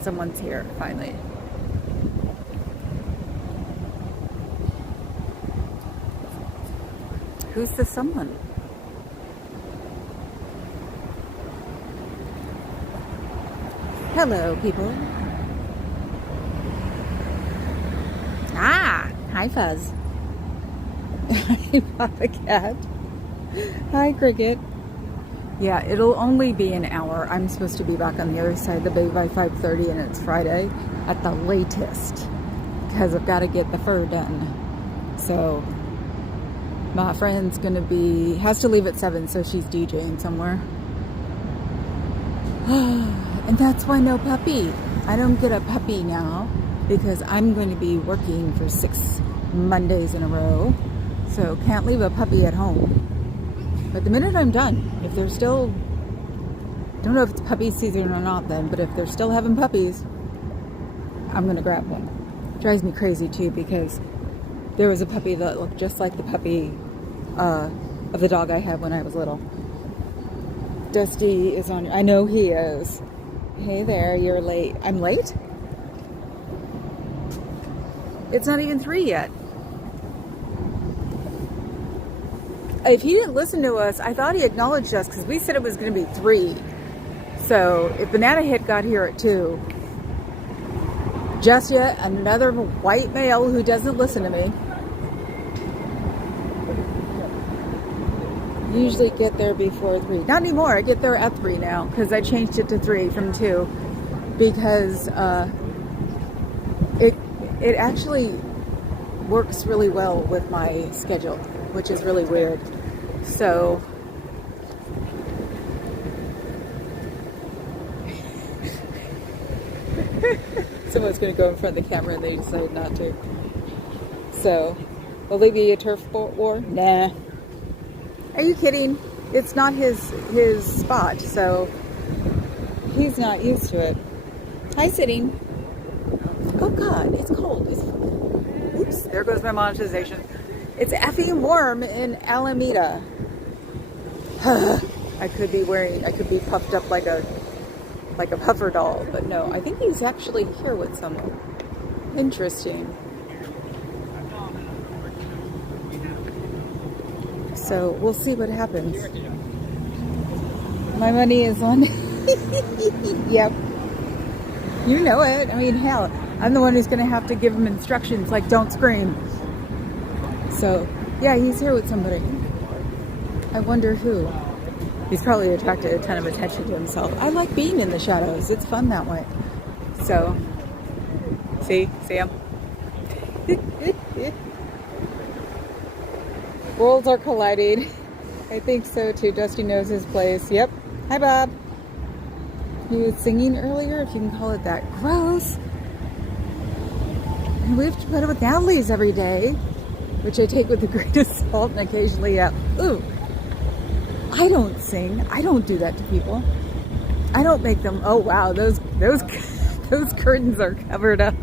Someone's here, finally. Who's the someone? Hello, people. Ah, hi, Fuzz. Hi, Papa Cat. Hi, Cricket. Yeah, it'll only be an hour. I'm supposed to be back on the other side of the bay by 5:30, and it's Friday at the latest because I've got to get the fur done. So my friend's has to leave at 7, so she's DJing somewhere. And that's why no puppy. I don't get a puppy now because I'm going to be working for 6 Mondays in a row. So can't leave a puppy at home. But the minute I'm done, if they're still, don't know if it's puppy season or not then, but if they're still having puppies, I'm going to grab one. Drives me crazy too because there was a puppy that looked just like the puppy of the dog I had when I was little. Dusty is on, I know he is. Hey there, you're late. I'm late? It's not even 3 yet. If he didn't listen to us, I thought he acknowledged us because we said it was going to be 3. So if Banana Hit got here at 2, just yet another white male who doesn't listen to me. Usually get there before 3. Not anymore. I get there at 3 now because I changed it to 3 from 2 because it actually works really well with my schedule, which is really weird. So someone's going to go in front of the camera and they decided not to. So will they be a turf war? Nah. Are you kidding? It's not his spot, so he's not used to it. Hi, sitting. Oh God, it's cold. Oops, there goes my monetization. It's effing warm in Alameda. I could be puffed up like a puffer doll, but no, I think he's actually here with someone. Interesting. So we'll see what happens. My money is on. Yep. You know it. I mean, hell, I'm the one who's going to have to give him instructions like don't scream. So, yeah, he's here with somebody. I wonder who. He's probably attracted a ton of attention to himself. I like being in the shadows. It's fun that way. So, see him? Worlds are colliding. I think so too. Dusty knows his place. Yep. Hi, Bob. He was singing earlier, if you can call it that. Gross. And we have to put up with Natalie's every day, which I take with the greatest salt and occasionally, ooh. I don't sing. I don't do that to people. I don't make them, oh wow, those curtains are covered up.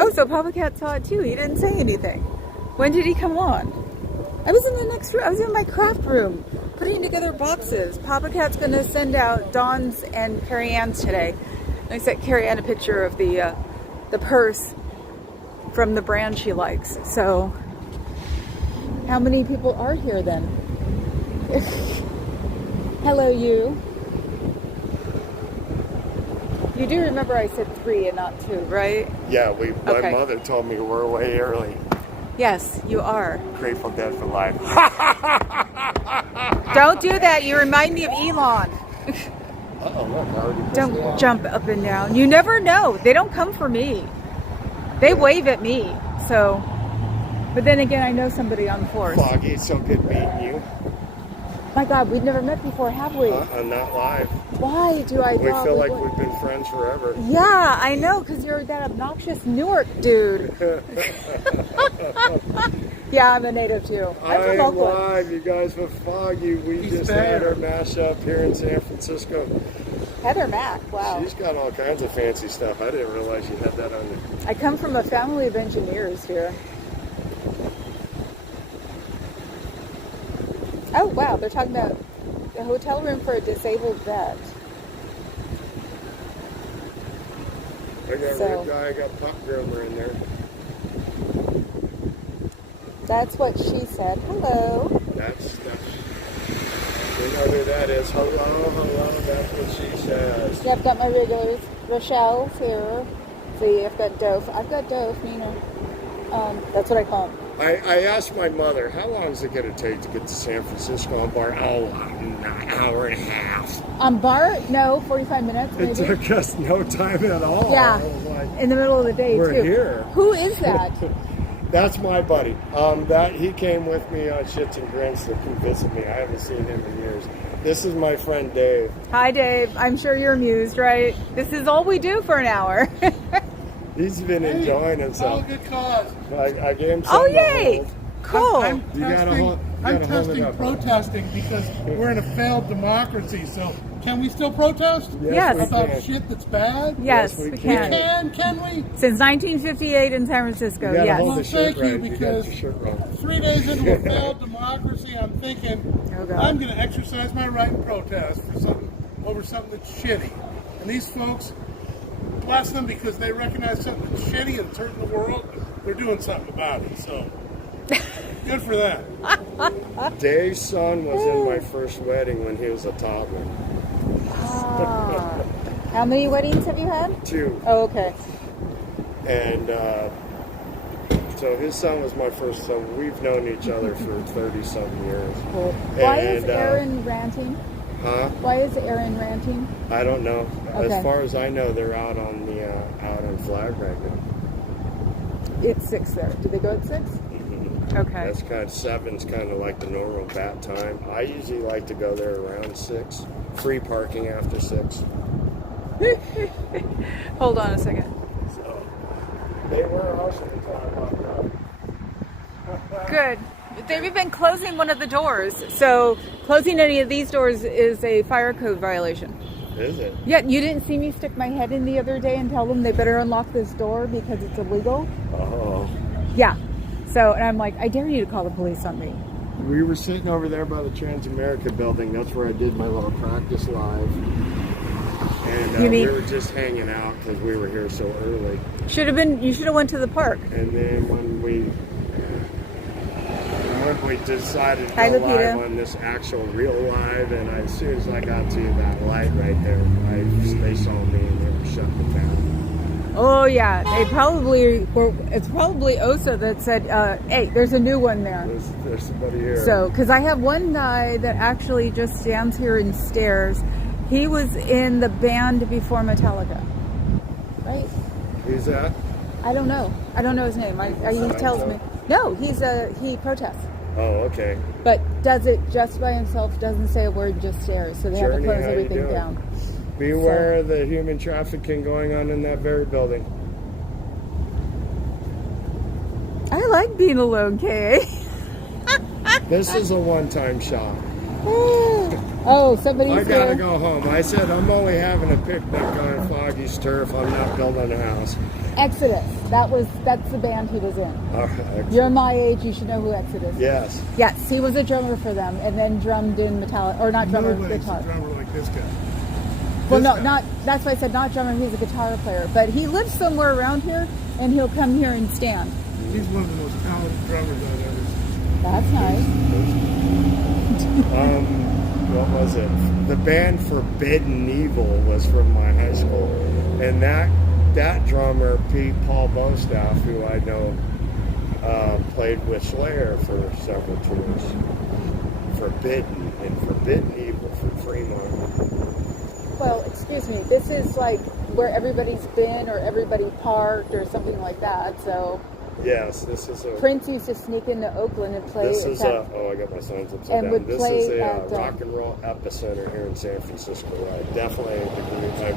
Oh, so Papa Cat saw it too. He didn't say anything. When did he come on? I was in the next room. I was in my craft room putting together boxes. Papa Cat's going to send out Dawn's and Carrie Ann's today. And I sent Carrie Ann a picture of the purse from the brand she likes. So how many people are here then? Hello, you. You do remember I said 3 and not 2, right? Yeah, my mother told me we're way early. Yes, you are. Grateful Dead for life. Don't do that. You remind me of Elon. Uh-oh, look, I already Don't jump up and down. You never know. They don't come for me. They wave at me. So, but then again, I know somebody on the force. Foggy, it's so good meeting you. My God, we've never met before, have we? Not live. Why do I We feel like we've been friends forever. Yeah, I know, because you're that obnoxious Newark dude. Yeah, I'm a native too. I'm from Oakland. Live, you guys, with Foggy. We just had our mashup here in San Francisco. Heather Mack, wow. She's got all kinds of fancy stuff. I didn't realize you had that on there. I come from a family of engineers here. Oh, wow, they're talking about a hotel room for a disabled vet. I got So- rib guy, I got pup groomer in there. That's what she said. Hello. That's you know who that is. Hello, that's what she says. Yeah, I've got my regulars. Rochelle's here. See, I've got Doph. I've got Doph, Nina. That's what I call him. I asked my mother, how long is it going to take to get to San Francisco on bar? Oh, an hour and a half. On bar? No, 45 minutes maybe. It took us no time at all. Yeah, I was like, in the middle of the day we're too. here. Who is that? That's my buddy. That he came with me on Shits and Grins to come visit me. I haven't seen him in years. This is my friend Dave. Hi, Dave. I'm sure you're amused, right? This is all we do for an hour. He's been enjoying himself. All good cause. I gave him Oh, something to yay! hold. Cool. I'm You gotta testing, hold- you I'm gotta hold it testing up. protesting because we're in a failed democracy. So can we still protest? Yes. we About can. shit that's bad? Yes, Yes, we we can. can. Can we? Since 1958 in San Francisco, You gotta yes. hold Well, the shirt thank you, right. You got because- your shirt wrong. 3 days into a failed democracy, I'm thinking Oh, God. I'm going to exercise my right and protest for something over something that's shitty. And these folks, bless them because they recognize something that's shitty and it's hurting the world. They're doing something about it. So good for them. Dave's son was in my first wedding when he was a toddler. Ah. How many weddings have you had? 2. Oh, okay. And so his son was my first son. We've known each other for 30-something years. Cool. Why is And, Aaron ranting? Huh? Why is Aaron ranting? I don't know. Okay. As far as I know, they're out on the out on Flag right now. It's 6 there. Did they go at 6? Okay. That's kind of 7's kind of like the normal bat time. I usually like to go there around 6. Free parking after 6. Hold on a second. So they were also talking about Good. They've been closing one of the doors. So closing any of these doors is a fire code violation. Is it? Yeah, you didn't see me stick my head in the other day and tell them they better unlock this door because it's illegal? Oh. Yeah. So, and I'm like, I dare you to call the police on me. We were sitting over there by the Transamerica building. That's where I did my little practice live. And You mean- we were just hanging out because we were here so early. You should have went to the park. And then when we decided to Hi, go Lupita. live on this actual real live, and as soon as I got to that light right there, they saw me and they were shutting it down. Oh yeah, they probably were. It's probably Osa that said, "Hey, there's a new one there." There's somebody here. So, because I have one guy that actually just stands here and stares. He was in the band before Metallica, right? Who's that? I don't know. I don't know his name. He tells me. No, he protests, Oh, okay. but does it just by himself. Doesn't say a word, just stares. So they have to Journey, close how you everything doing? down. Beware of the human trafficking going on in that very building. I like being alone, Kay. This is a one-time shot. Oh, somebody's I gotta here. go home. I said I'm only having a picnic on Foggy's turf. I'm not building a house. Exodus. That's the band he was in. All right. You're my age. You should know who Exodus is. Yes. Yes, he was a drummer for them, and then drummed in Metallica, or not drummer, Nobody's guitar. a drummer like this guy. Well, This no, guy. not. That's why I said not drummer. He's a guitar player, but he lives somewhere around here, and he'll come here and stand. He's one of the most talented drummers I've ever seen. That's nice. What was it? The band Forbidden Evil was from my high school, and that drummer Pete Paul Bostaff, who I know, played with Slayer for several tours. Forbidden Evil from Fremont. Well, excuse me. This is like where everybody's been, or everybody parked, or something like that. So Yes, this is a. Prince used to sneak into Oakland and play. This is at- a. Oh, I got my signs upside and down. would This play is a at, rock and roll epicenter here in San Francisco. I definitely agree with that.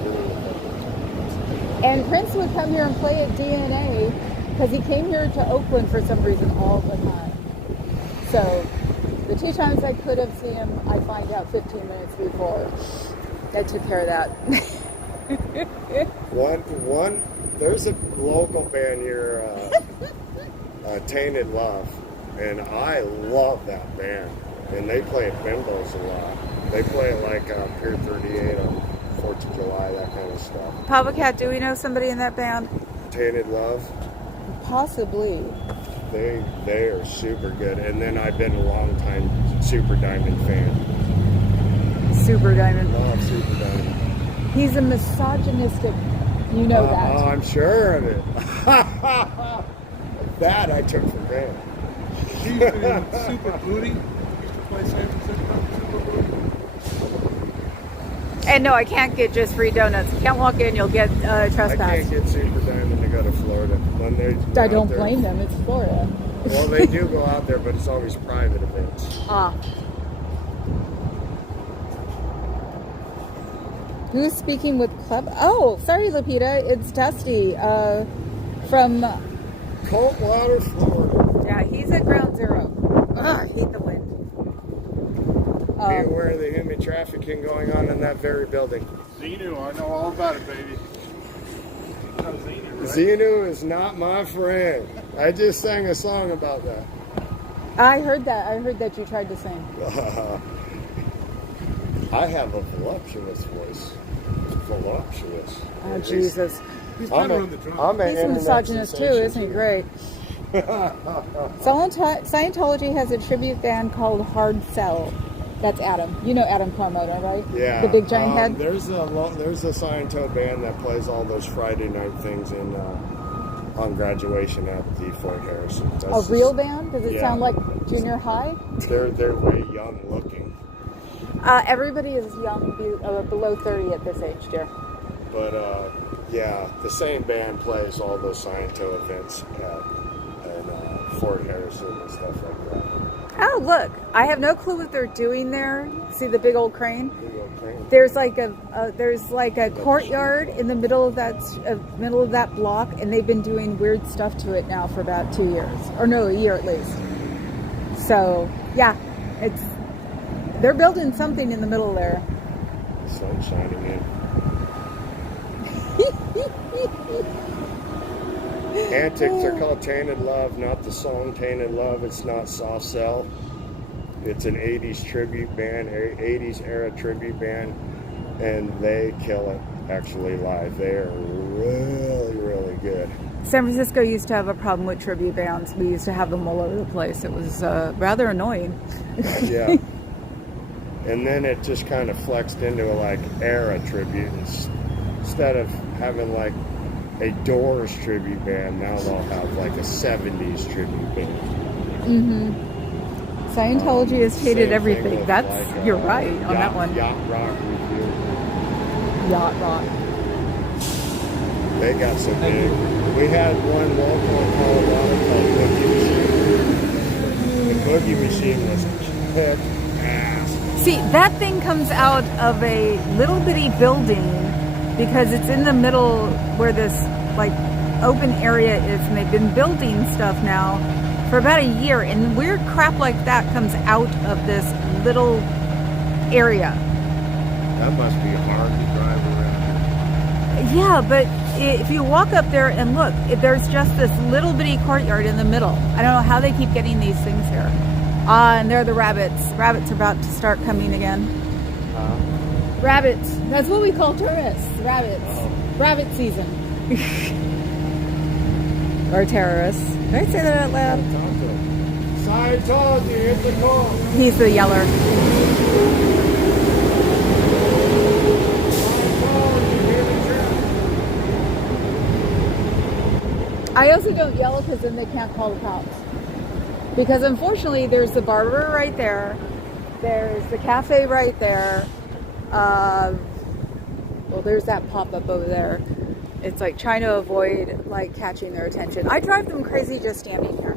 And Prince would come here and play at DNA because he came here to Oakland for some reason all the time. So the 2 times I could have seen him, I find out 15 minutes before. I took care of that. One. There's a local band here, Tainted Love, and I love that band. And they play at Bimbo's a lot. They play at like Pier 38 on 4th of July, that kind of stuff. Papa Cat, do we know somebody in that band? Tainted Love. Possibly. They are super good. And then I've been a long time Super Diamond fan. Super Diamond. Love Super Diamond. He's a misogynistic, you know that. Oh, I'm sure of it. That I took for granted. He used to be Super Booty. He used to play San Francisco Super Booty. And no, I can't get just free donuts. You can't walk in, you'll get I trespass. can't get Super Diamond to go to Florida. When they're I out don't there. blame them, it's Florida. Well, they do go out there, but it's always private events. Ah. Who's speaking with Club? Oh, sorry, Lupita. It's Dusty from... Coldwater, Florida. Yeah, he's at Ground Zero. Ugh, I hate the wind. Be aware of the human trafficking going on in that very building. Xenu, I know all about it, baby. You know Xenu, right? Xenu is not my friend. I just sang a song about that. I heard that. I heard that you tried to sing. I have a voluptuous voice. Voluptuous. Oh, Jesus. He's trying to run the drum. I'm an He's a internet misogynist too, sensation, isn't he? Great. Scientology has a tribute band called Hard Sell. That's Adam. You know Adam Carmona, right? Yeah. The big giant head. There's a Scientology band that plays all those Friday night things in on graduation at the Fort Harrison. A real band? Does it yeah. sound like junior high? They're way young looking. Everybody is young, below 30 at this age, dear. But yeah, the same band plays all those Scientology events at Fort Harrison and stuff like that. Oh, look! I have no clue what they're doing there. See the big old crane? Big old crane. There's like a courtyard in the middle of that block, and they've been doing weird stuff to it now for about 2 years, or no, a year at least. So yeah, they're building something in the middle there. The sun's shining in. Antics are called Tainted Love, not the song Tainted Love. It's not soft sell. It's an 80s tribute band, 80s era tribute band, and they kill it actually live. They are really, really good. San Francisco used to have a problem with tribute bands. We used to have them all over the place. It was rather annoying. Yeah. And then it just kind of flexed into a like era tribute. Instead of having like a Doors tribute band, now they'll have like a 70s tribute band. Mm-hmm. Scientology has hated everything. That's like, you're right on that one. Yacht Rock Review. Yacht Rock. They got so big. We had one local in Colorado called Boogie Machine. The Boogie Machine was kick ass. See, that thing comes out of a little bitty building because it's in the middle where this like open area is, and they've been building stuff now for about a year, and weird crap like that comes out of this little area. That must be hard to drive around. Yeah, but if you walk up there and look, there's just this little bitty courtyard in the middle. I don't know how they keep getting these things here. And there are the rabbits. Rabbits are about to start coming again. Rabbits. That's what we call tourists. Rabbits. Oh. Rabbit season. Or terrorists. Did I say that out loud? Scientology, hit the call. He's the yeller. I also don't yell because then they can't call the cops. Because unfortunately, there's the barber right there. There's the cafe right there. Well, there's that pop-up over there. It's like trying to avoid like catching their attention. I drive them crazy just standing here.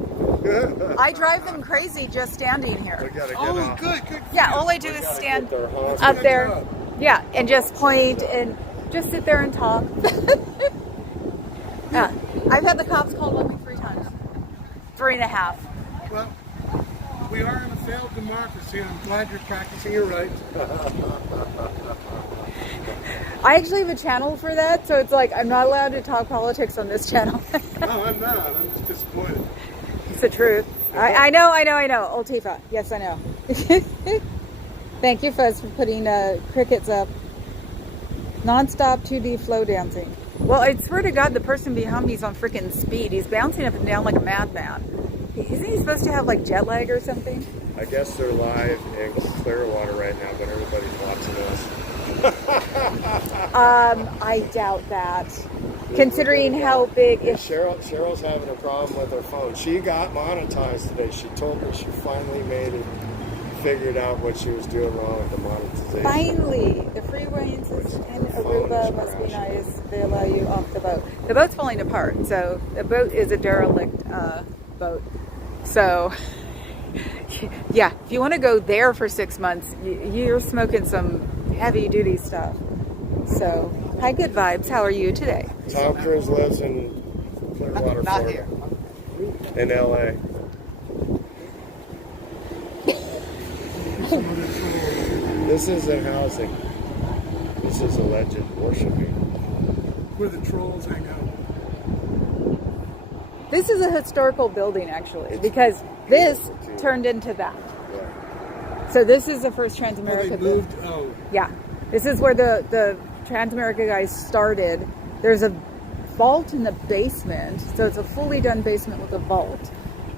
I drive them crazy just standing here. We gotta get Oh, off. good. Yeah, all I do is stand Their honk. up there. Yeah, and just point and just sit there and talk. Yeah, I've had the cops called on me 3 times. 3.5. Well, we are in a failed democracy, and I'm glad you're practicing your rights. I actually have a channel for that, so it's like I'm not allowed to talk politics on this channel. No, I'm not. I'm just disappointed. It's the truth. I know. Old Tifa. Yes, I know. Thank you, Fuzz, for putting crickets up. Non-stop 2D flow dancing. Well, I swear to God, the person behind me is on freaking speed. He's bouncing up and down like a madman. Isn't he supposed to have like jet lag or something? I guess they're live in Clearwater right now, but everybody's watching us. I doubt that. Considering how big Yeah, Cheryl's having a problem with her phone. She got monetized today. She told me she finally figured out what she was doing wrong with the monetization. Finally, the free reigns in Aruba must be nice. They allow you off the boat. The boat's falling apart, so the boat is a derelict boat. So, yeah, if you want to go there for 6 months, you're smoking some heavy-duty stuff. So, hi, good vibes. How are you today? Tom Cruise lives in Clearwater, Florida. In L.A. This isn't housing. This is alleged worshiping. Where the trolls hang out. This is a historical building, actually, because this turned into that. Yeah. So this is the first Oh, Transamerica they building. moved. Oh, Yeah, this is where the Transamerica guys started. There's a vault in the basement, so it's a fully done basement with a vault,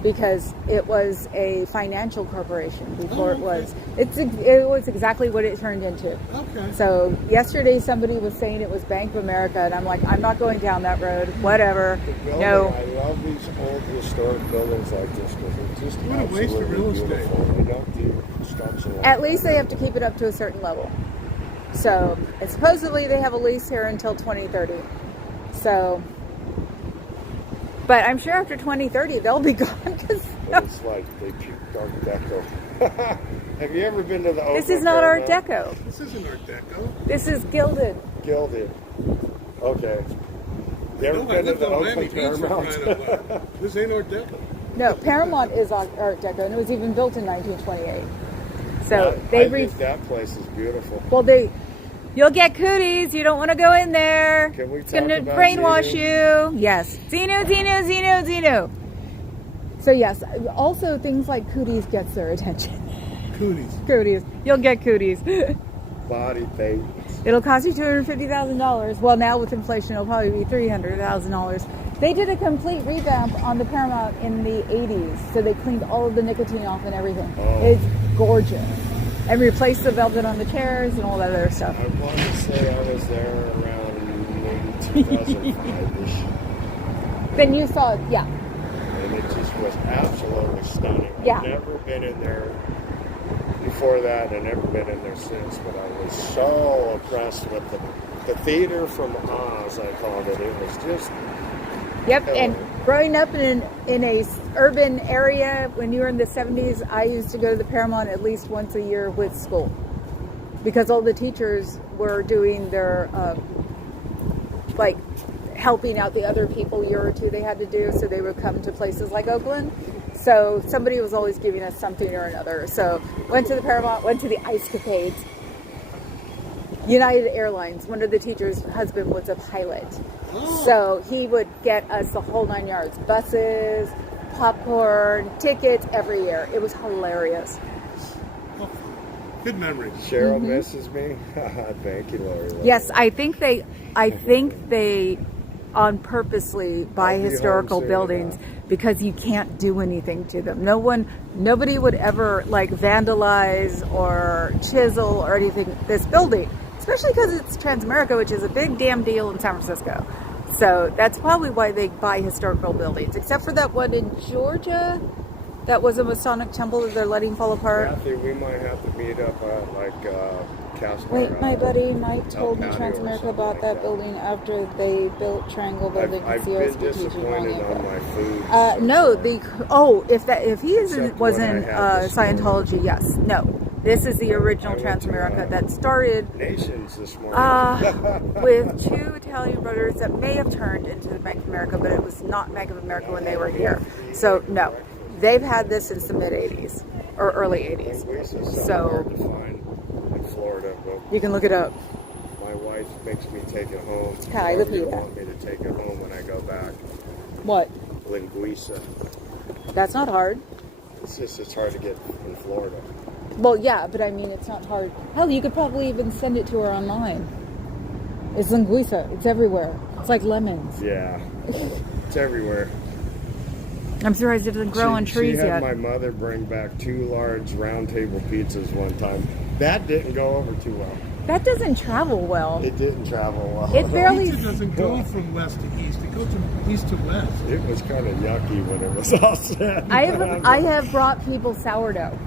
because it was a financial corporation before it was. It was exactly what it turned into. okay. So yesterday somebody was saying it was Bank of America, and I'm like, I'm not going down that road. Whatever. The building, No. I love these old historic buildings like this because they're just What a waste of real absolutely estate. beautiful. They don't do construction like At least they have to keep it up to a certain level. So, and supposedly they have a lease here until 2030. So, but I'm sure after 2030 they'll be gone. Cause It's like they puked Art Deco. Have you ever been to the this Oakland is not Art Paramount? Deco. This isn't Art Deco. This is gilded. Gilded. Okay. You ever No, I been to lived the on Miami Oakland Beach for Paramount? crying out loud. This ain't Art Deco. No, Paramount is Art Deco, and it was even built in 1928. So I they think that place is beautiful. well, you'll get cooties. You don't want to go in there. Can we It's talk gonna about brainwash Xenu? you. Yes, Xenu. So yes, also things like cooties gets their attention. Cooties. Cooties, you'll get cooties. Body bait. It'll cost you $250,000. Well, now with inflation, it'll probably be $300,000. They did a complete revamp on the Paramount in the 80s, so they cleaned all of the nicotine off and everything. Oh. It's gorgeous. And replaced the velvet on the chairs and all that other stuff. I want to say I was there around maybe 2005-ish. Then you saw it, yeah. And it just was absolutely stunning. Yeah. I've never been in there before that and never been in there since, but I was so impressed with the theater from Oz, I called it. It was just Yep, and growing up in a urban area when you were in the 70s, I used to go to the Paramount at least once a year with school because all the teachers were doing their like helping out the other people a year or two they had to do, so they would come to places like Oakland. So somebody was always giving us something or another. So went to the Paramount, went to the Ice Capades. United Airlines, one of the teachers' husband was a pilot. So he would get us the whole 9 yards. Buses, popcorn, tickets every year. It was hilarious. Good memories. Cheryl misses me. Thank you, Lori. Yes, I think they on purposely buy I'll be home historical soon buildings enough. because you can't do anything to them. Nobody would ever like vandalize or chisel or anything this building, especially because it's Transamerica, which is a big damn deal in San Francisco. So that's probably why they buy historical buildings, except for that one in Georgia. That was a Masonic temple that they're letting fall apart. Kathy, we might have to meet up at Casper. Wait, my buddy Mike told me El Patio or Transamerica something bought like that that. building after they built Triangle Building. I've CEO been strategic disappointed money. on my food. No, so if he Except was what I in had this morning. Scientology, yes. No, this is the original I went to, Transamerica that started Nations this morning. with two Italian brothers that may have turned into the Bank of America, but it was not Bank of America when they were here. So no, they've had this since the mid '80s or early '80s. So hard to find in Florida, but You can look it up. my wife makes me take it home. Hi, She look at doesn't that. want me to take it home when I go back. What? Linguiça. That's not hard. It's hard to get in Florida. Well, yeah, but I mean, it's not hard. Hell, you could probably even send it to her online. It's linguiça. It's everywhere. It's like lemons. Yeah, it's everywhere. I'm surprised it doesn't grow on trees She had yet. my mother bring back 2 large round table pizzas one time. That didn't go over too well. That doesn't travel well. It didn't travel well. It barely. Pizza doesn't go from west to east. It goes from east to west. It was kind of yucky when it was all said. I have brought people sourdough.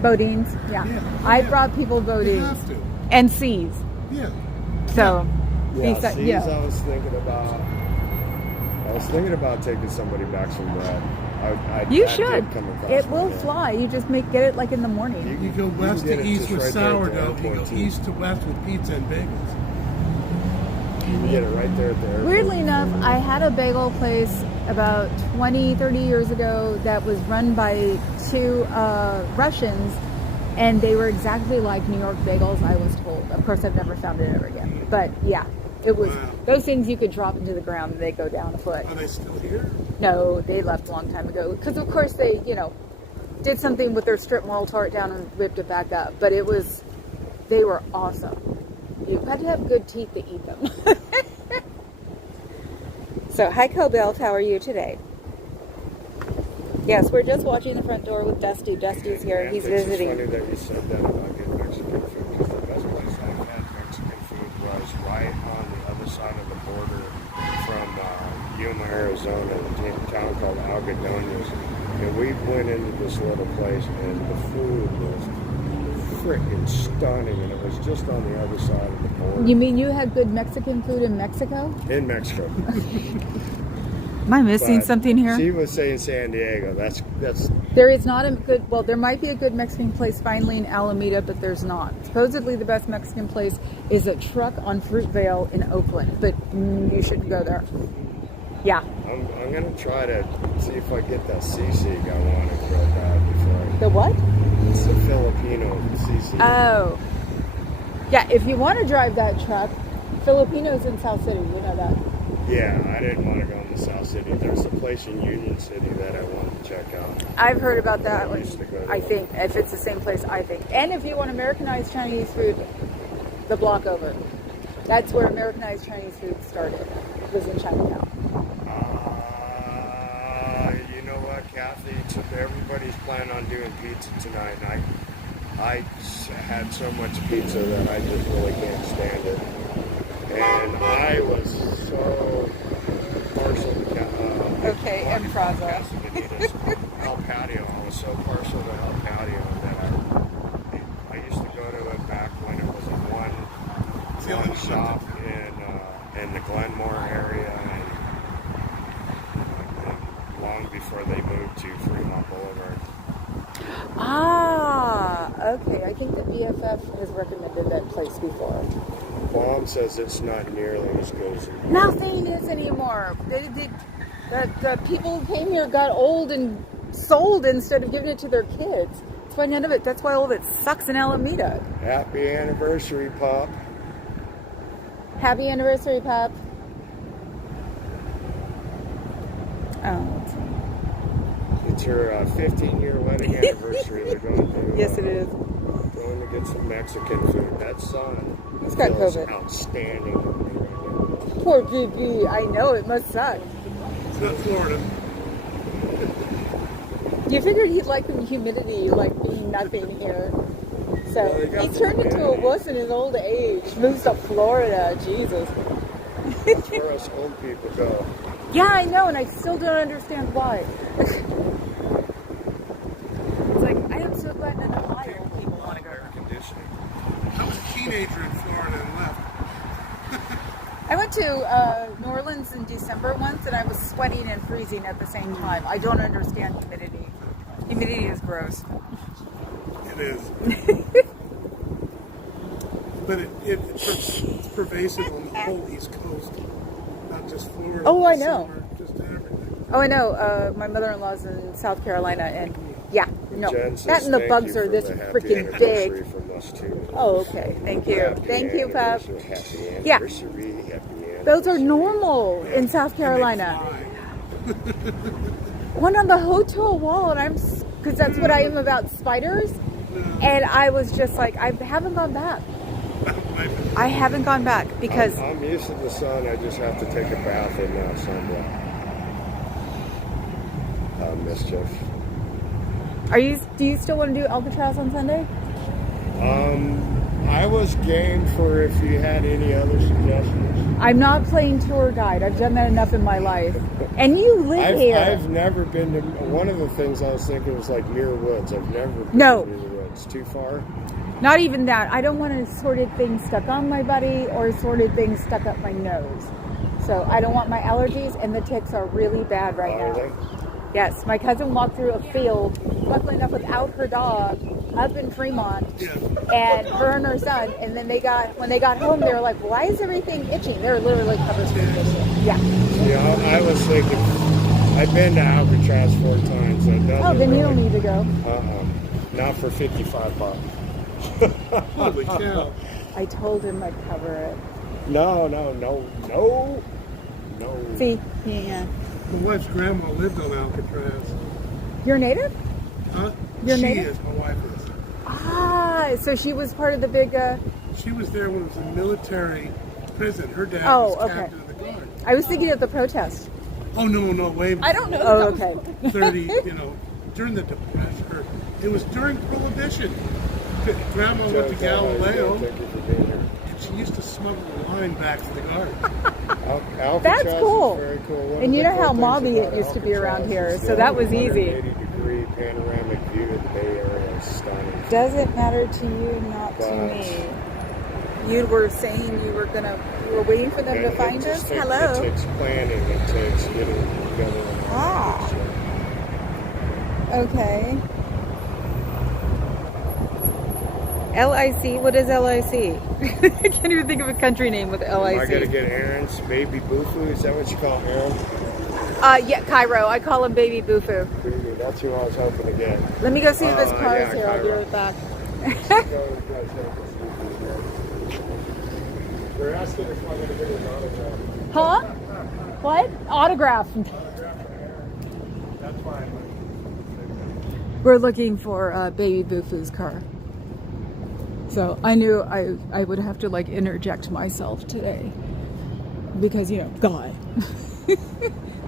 Bodines, yeah. I've brought people You bodines. have to. And C's. Yeah. So, Yeah, seeds, yeah. I was thinking about taking somebody back some bread. You I should. did come across It will one, yeah. fly. You just get it like in the morning. You go west get to it east just with right there at the sourdough. You airport, go too. east to west with pizza and bagels. You can get it right there at the airport. Weirdly enough, I had a bagel place about 20, 30 years ago that was run by 2 Russians, and they were exactly like New York bagels, I was told. Of course, I've never found it ever again. But yeah, it was Wow. those things you could drop into the ground and they go down a foot. Are they still here? No, they left a long time ago. Because, of course, they, did something with their strip mall, tore it down, and ripped it back up. But they were awesome. You had to have good teeth to eat them. So, hi, Cobelt. How are you today? Yes, we're just watching the front door with Dusty. Dusty's here. And He's it's visiting. It's funny that you said that about getting Mexican food, because the best place I had Mexican food was right on the other side of the border from Yuma, Arizona, a town called Algodones. And we went into this little place, and the food was freaking stunning, and it was just on the other side of the border. You mean you had good Mexican food in Mexico? In Mexico. Am I missing But something here? She was saying San Diego. That's There is not a good, well, there might be a good Mexican place finally in Alameda, but there's not. Supposedly the best Mexican place is a truck on Fruitvale in Oakland, but you shouldn't go there. Yeah. I'm gonna try to see if I get that CC I wanted real bad before The what? it's a Filipino CC. Oh. Yeah, if you want to drive that truck, Filipinos in South City, you know that. Yeah, I didn't want to go in the South City. There's a place in Union City that I wanted to check out. I've heard about that one. used to go to I that. think, if it's the same place, I think. And if you want Americanized Chinese food, the block over. That's where Americanized Chinese food started, was in Chinatown. You know what, Kathy? Everybody's planning on doing pizza tonight, and I had so much pizza that I just really can't stand it. And I was so partial to Okay, Impreza. El Patio. I was so partial to El Patio that I used to go to it back when it was a one shop in the Glenmore area, and long before they moved to Fremont Boulevard. Ah, okay. I think the BFF has recommended that place before. Mom says it's not nearly as good as Nothing is anymore. The people who came here got old and sold instead of giving it to their kids. That's why that's why all of it sucks in Alameda. Happy anniversary, Pop. Happy anniversary, Pop. Oh. It's her 15-year wedding anniversary. They're going to Yes, it is. going to get some Mexican food. That sun It's got feels COVID. outstanding. Poor GB. I know, it must suck. It's not Florida. You figured he'd like the humidity, like being nothing here. So Well, they got he the turned into a humidity. wuss in his old age. Moves to Florida. Jesus. That's where us old people go. Yeah, I know, and I still don't understand why. It's like, I am so glad none of my old people want to go. Air conditioning. I was a teenager in Florida and left. I went to New Orleans in December once, and I was sweating and freezing at the same time. I don't understand humidity. Humidity is gross. It is. But it's pervasive on the whole East Coast. Not just Florida. Oh, I know. Summer, just everything. Oh, I know. My mother-in-law's in South Carolina, and yeah, no. Jen says That and the thank bugs you are for this the happy freaking anniversary big. From us too. Oh, okay. Thank you. Happy Thank you, Pop. anniversary, Happy Yeah. anniversary. Happy Those are anniversary. normal in South Carolina. One on the hotel wall, and because that's what I am about spiders. And I was just like, I haven't gone back. I haven't gone back because I'm used to the sun. I just have to take a bath in sunblock. Mischief. do you still want to do Alcatraz on Sunday? I was game for if you had any other suggestions. I'm not playing tour guide. I've done that enough in my life. And you live here. I've never been to, one of the things I was thinking was like Muir Woods. I've never been No. to Muir Woods. Too far? Not even that. I don't want assorted things stuck on my body or assorted things stuck up my nose. So I don't want my allergies, and the ticks are really bad right now. Really? Yes, my cousin walked through a field, luckily enough without her dog, up in Fremont, and her and her son. And then when they got home, they were like, "Why is everything itching?" They were literally covered in itching. Yeah. Yeah, I was thinking. I've been to Alcatraz 4 times. So it doesn't Then you really, don't need to go. Not for $55. Holy cow. I told him I'd cover it. No. See, yeah. My wife's grandma lived on Alcatraz. You're native? Huh? You're she native? is. My wife is. Ah, so she was part of the big. She was there when it was a military prison. Her dad Oh, was okay. captain of the guard. I was thinking of the protest. Oh, no, way I don't know. Oh, okay. 30, during the Depression. It was during Prohibition. Grandma went to Galileo, Thank you for being here. and she used to smuggle wine back to the guard. Alcatraz That's cool. Is very cool. One And of you the know how cool mobby things it about used to be around Alcatraz here, is so the that was easy. 180-degree panoramic view of the Bay Area is stunning. Doesn't matter to you, not to But- me. You were saying you were waiting for them to find us? Hello. It takes planning. It takes getting together. Ah. Okay. LIC? What is LIC? I can't even think of a country name with LIC. Am I going to get Aaron's baby Bufu? Is that what you call Aaron? Yeah, Cairo. I call him Baby Bufu. Baby, that's who I was hoping to get. Let me go see if this car yeah, is here. I'll be Cairo. right back. They're asking if I'm going to get an autograph. Huh? What? Autograph. That's fine. We're looking for Baby Bufu's car. So I knew I would have to like interject myself today. Because, God.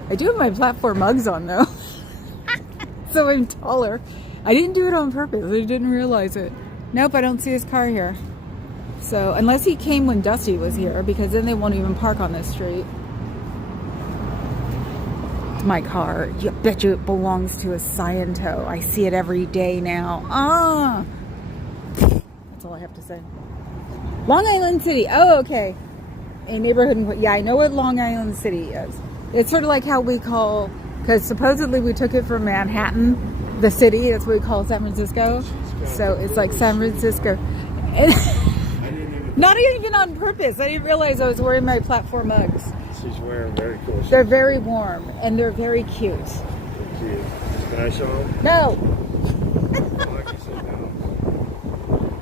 I do have my platform mugs on though. So I'm taller. I didn't do it on purpose. I didn't realize it. Nope, I don't see his car here. So unless he came when Dusty was here, because then they won't even park on this street. My car. You bet you it belongs to a Scientology. I see it every day now. Ah! That's all I have to say. Long Island City. Oh, okay. A neighborhood. Yeah, I know what Long Island City is. It's sort of like how we call, because supposedly we took it from Manhattan, the city. That's what we call San Francisco. So it's like San Francisco. And not even on purpose. I didn't realize I was wearing my platform mugs. She's wearing very cool shoes. They're very warm and they're very cute. Cute. Can I show them? No. Like you said, no.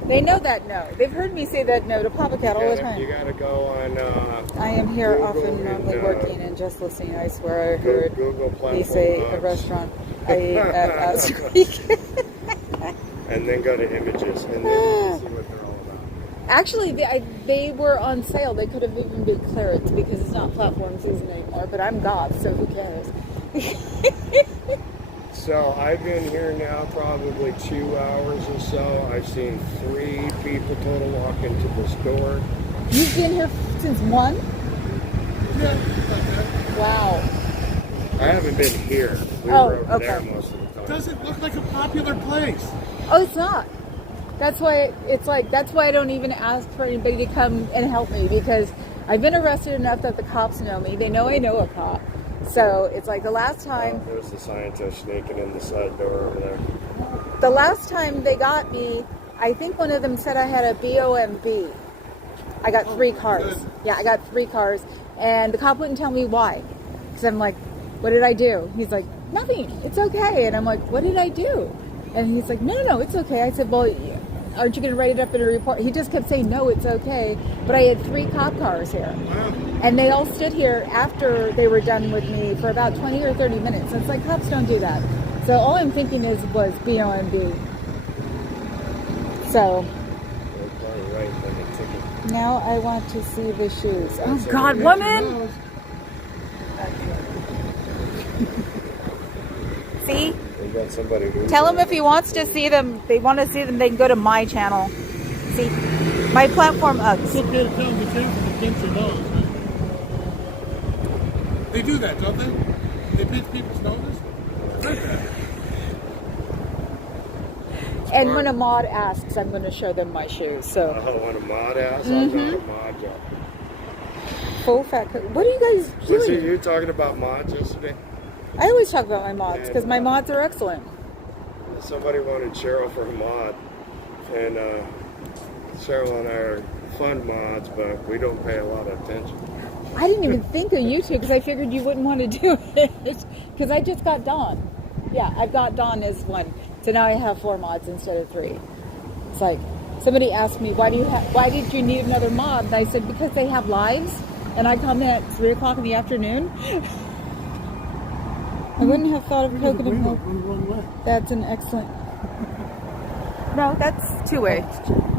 They know that no. They've heard me say that no to Papa Cat all the time. You gotta go on. I am here Google often normally and, working and just listening. I swear I heard Google platform they say a mugs. restaurant I ate at last week. And then go to images and then see what they're all about. Actually, they were on sale. They could have even been clearance because it's not platform season anymore. But I'm goth, so who cares? So I've been here now probably 2 hours or so. I've seen 3 people total walk into this door. You've been here since 1? Yeah, like that. Wow. I haven't been here. We Oh, were over okay. there most of the time. Doesn't look like a popular place. Oh, it's not. That's why that's why I don't even ask for anybody to come and help me, because I've been arrested enough that the cops know me. They know I know a cop. So it's like the last time. There's the scientist sneaking in the side door over there. The last time they got me, I think one of them said I had a BOMB. I got 3 cars. good. Yeah, I got 3 cars. And the cop wouldn't tell me why. Because I'm like, what did I do? He's like, nothing. It's okay. And I'm like, what did I do? And he's like, no, it's okay. I said, well, aren't you going to write it up in a report? He just kept saying, no, it's okay. But I had 3 cop cars here. Wow. And they all stood here after they were done with me for about 20 or 30 minutes. It's like, cops don't do that. So all I'm thinking was BOMB. So They're probably right on the ticket. now I want to see the shoes. Oh That's God, okay. woman! See? They got somebody who Tell him if he wants to see them, they want to see them, they can go to my channel. See? My platform Uggs. It's okay to tell them be careful to pinch your nose. They do that, don't they? They pinch people's noses? I've heard that. And when a mod asks, I'm going to show them my shoes. So Oh, when a mod asks, I'm not a mod job. full fat coat. What are you guys Was doing? it you talking about mods yesterday? I always talk about my mods because my mods are excellent. Somebody wanted Cheryl for a mod, and Cheryl and I are fun mods, but we don't pay a lot of attention. I didn't even think of you two because I figured you wouldn't want to do it because I just got Dawn. Yeah, I've got Dawn as one. So now I have 4 mods instead of 3. It's like somebody asked me, why did you need another mod? And I said, because they have lives and I come in at 3 o'clock in the afternoon. I wouldn't have thought of coconut milk. That's an excellent. No, that's 2-way.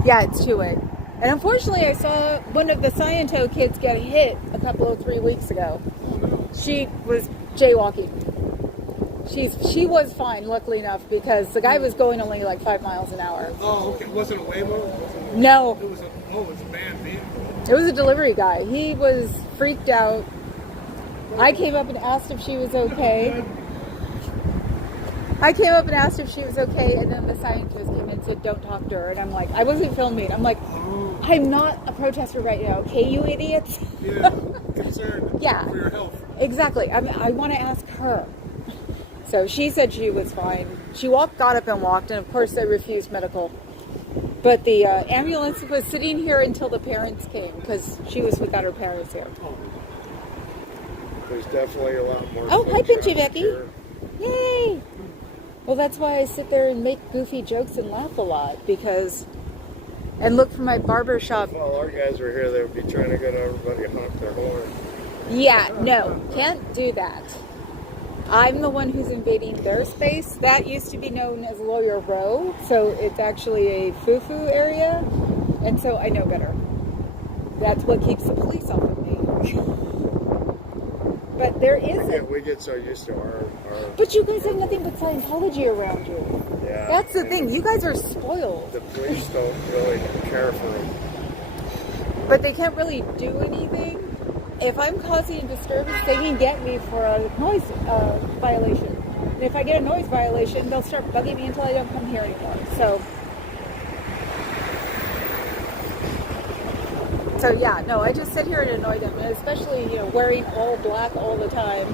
Yeah, it's 2-way. And unfortunately, I saw one of the Scientology kids get hit a couple of 3 weeks ago. She was jaywalking. She was fine, luckily enough, because the guy was going only like 5 miles an hour. Oh, okay. Was it a Waymo? No, It was a banned vehicle. it was a delivery guy. He was freaked out. I came up and asked if she was okay. And then the scientist came in and said, don't talk to her. And I'm like, I wasn't filming. I'm like, I'm not a protester right now, okay, you idiots? Yeah, concerned Yeah. for your health. Exactly. I want to ask her. So she said she was fine. She got up and walked, and of course they refused medical. But the ambulance was sitting here until the parents came, because she was without her parents here. There's definitely a lot more. Oh, hi, foot Pinchy traffic Becky. here. Yay! Well, that's why I sit there and make goofy jokes and laugh a lot, and look for my barber shop. If all our guys were here, they would be trying to get everybody to honk their horn. Yeah, no, can't do that. I'm the one who's invading their space. That used to be known as Lawyer Row, so it's actually a foo-foo area, and so I know better. That's what keeps the police off of me. But there is We get so used to our But you guys have nothing but Scientology around you. yeah. That's the and thing. You guys are spoiled. The police don't really care for them. But they can't really do anything. If I'm causing a disturbance, they can get me for a noise violation. And if I get a noise violation, they'll start bugging me until I don't come here anymore. So yeah, no, I just sit here and annoy them, and especially, wearing all black all the time.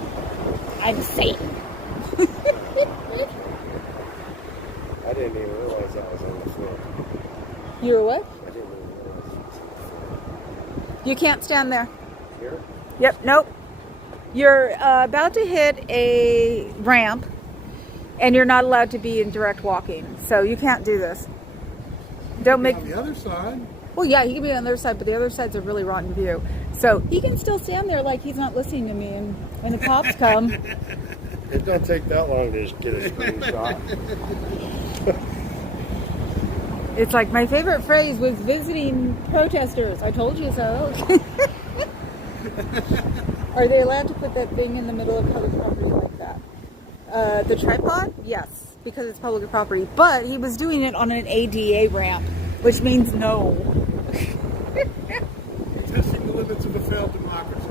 I'm Satan. I didn't even realize I was on the floor. You're what? I didn't even realize I was on the floor. You can't stand there. Here? Yep, nope. You're about to hit a ramp, and you're not allowed to be in direct walking, so you can't do this. Don't make. On the other side. Well, yeah, he can be on the other side, but the other side's a really rotten view. So he can still stand there like he's not listening to me, and when the cops come, It don't take that long to just get a screenshot. it's like my favorite phrase was visiting protesters. I told you so. Are they allowed to put that thing in the middle of public property like that? The tripod? Yes, because it's public property. But he was doing it on an ADA ramp, which means no. Testing the limits of a failed democracy.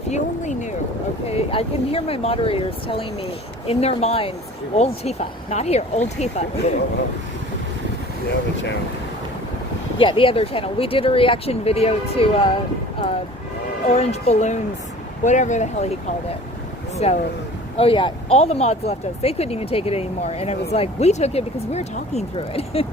If you only knew, okay? I can hear my moderators telling me in their minds, old Tifa, not here, old Tifa. The other channel. Yeah, the other channel. We did a reaction video to orange balloons, whatever the hell he called it. So, oh yeah, all the mods left us. They couldn't even take it anymore. And it was like, we took it because we were talking through it.